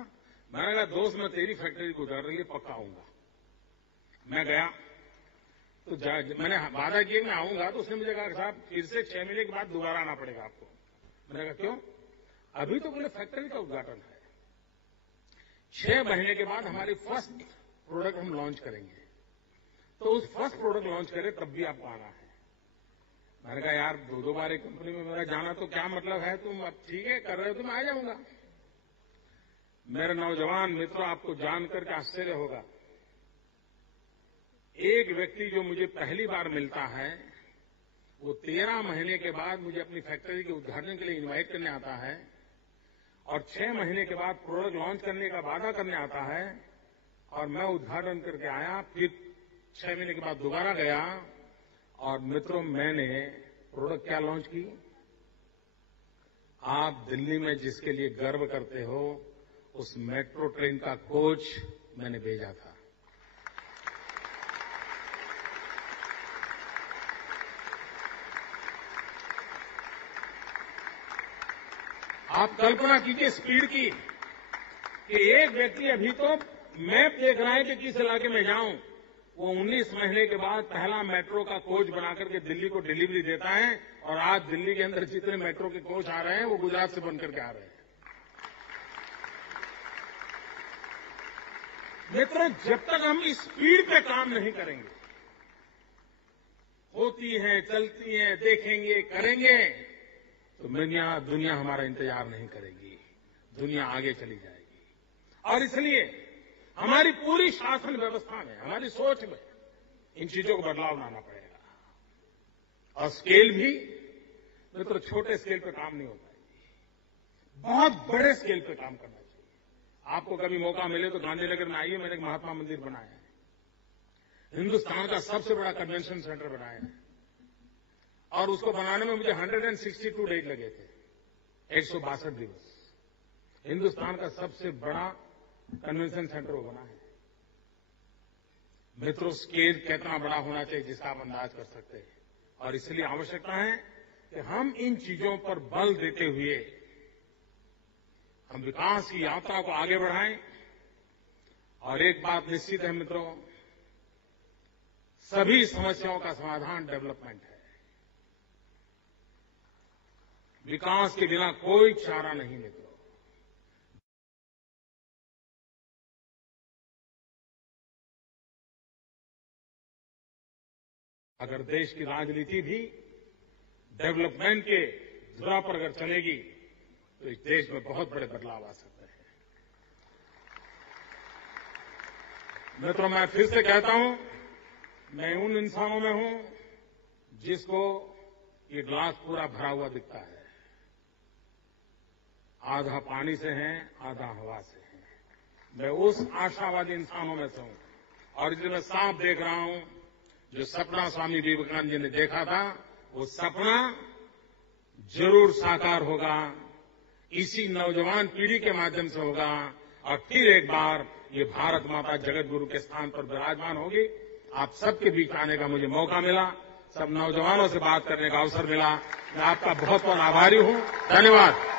मैंने कहा दोस्त मैं तेरी फैक्ट्री को उधार लिए पक्का आऊंगा। मैं गया तो मैंने वादा किया मैं आऊंगा। तो उसने मुझे कहा साहब फिर से 6 महीने के बाद दोबारा आना पड़ेगा आपको। मैंने कहा क्यों? अभी तो बोले फैक्ट्री का उद्घाटन है, 6 महीने के बाद हमारी फर्स्ट प्रोडक्ट हम लॉन्च करेंगे, तो उस फर्स्ट प्रोडक्ट लॉन्च करें तब भी आपको आना है। मैंने कहा यार 2 बार एक कंपनी में मेरा जाना तो क्या मतलब है, तुम अब ठीक है कर रहे हो तो मैं आ जाऊंगा। मेरे नौजवान मित्रों, आपको जानकर के आश्चर्य होगा, एक व्यक्ति जो मुझे पहली बार मिलता है वो 13 महीने के बाद मुझे अपनी फैक्ट्री के उद्घाटन के लिए इनवाइट करने आता है और 6 महीने के बाद प्रोडक्ट लॉन्च करने का वादा करने आता है। और मैं उद्घाटन करके आया, फिर 6 महीने के बाद दोबारा गया और मित्रों मैंने प्रोडक्ट क्या लॉन्च की? आप दिल्ली में जिसके लिए गर्व करते हो उस मेट्रो ट्रेन का कोच मैंने भेजा था। आप कल्पना कीजिए स्पीड की कि एक व्यक्ति अभी तो मैप देख रहा है कि किस इलाके में जाऊं, वो 19 महीने के बाद पहला मेट्रो का कोच बना करके दिल्ली को डिलीवरी देता है और आज दिल्ली के अंदर जितने मेट्रो के कोच आ रहे हैं वो गुजरात से बनकर के आ रहे हैं। मित्रों, जब तक हम इस स्पीड पे काम नहीं करेंगे, होती है, चलती है, देखेंगे, करेंगे, तो दुनिया हमारा इंतजार नहीं करेगी, दुनिया आगे चली जाएगी। और इसलिए हमारी पूरी शासन व्यवस्था में, हमारी सोच में इन चीजों को बदलाव लाना पड़ेगा। और स्केल भी मित्रों छोटे स्केल पे काम नहीं हो पाएगी, बहुत बड़े स्केल पे काम करना चाहिए। आपको कभी मौका मिले तो गांधीनगर में आइए, मैंने एक महात्मा मंदिर बनाया है, हिंदुस्तान का सबसे बड़ा कन्वेंशन सेंटर बनाया है, और उसको बनाने में मुझे 162 डेज लगे थे, 162 दिवस। हिंदुस्तान का सबसे बड़ा कन्वेंशन सेंटर वो बना है। मित्रों, स्केल कितना बड़ा होना चाहिए जिसका आप अंदाज कर सकते हैं। और इसलिए आवश्यकता है कि हम इन चीजों पर बल देते हुए हम विकास की यात्रा को आगे बढ़ाएं। और एक बात निश्चित है मित्रों, सभी समस्याओं का समाधान डेवलपमेंट है। विकास के बिना कोई चारा नहीं मित्रों। अगर देश की राजनीति भी डेवलपमेंट के धुरा पर अगर चलेगी तो इस देश में बहुत बड़े बदलाव आ सकते हैं। मित्रों, मैं फिर से कहता हूं, मैं उन इंसानों में हूं जिसको ये ग्लास पूरा भरा हुआ दिखता है। आधा पानी से है, आधा हवा से है। मैं उस आशावादी इंसानों में से हूं। और इसलिए मैं साफ देख रहा हूं, जो सपना स्वामी विवेकानंद जी ने देखा था, वो सपना जरूर साकार होगा। इसी नौजवान पीढ़ी के माध्यम से होगा और फिर एक बार ये भारत माता जगत गुरु के स्थान पर विराजमान होगी। आप सबके बीच आने का मुझे मौका मिला, सब नौजवानों से बात करने का अवसर मिला। मैं आपका बहुत बहुत आभारी हूं। धन्यवाद।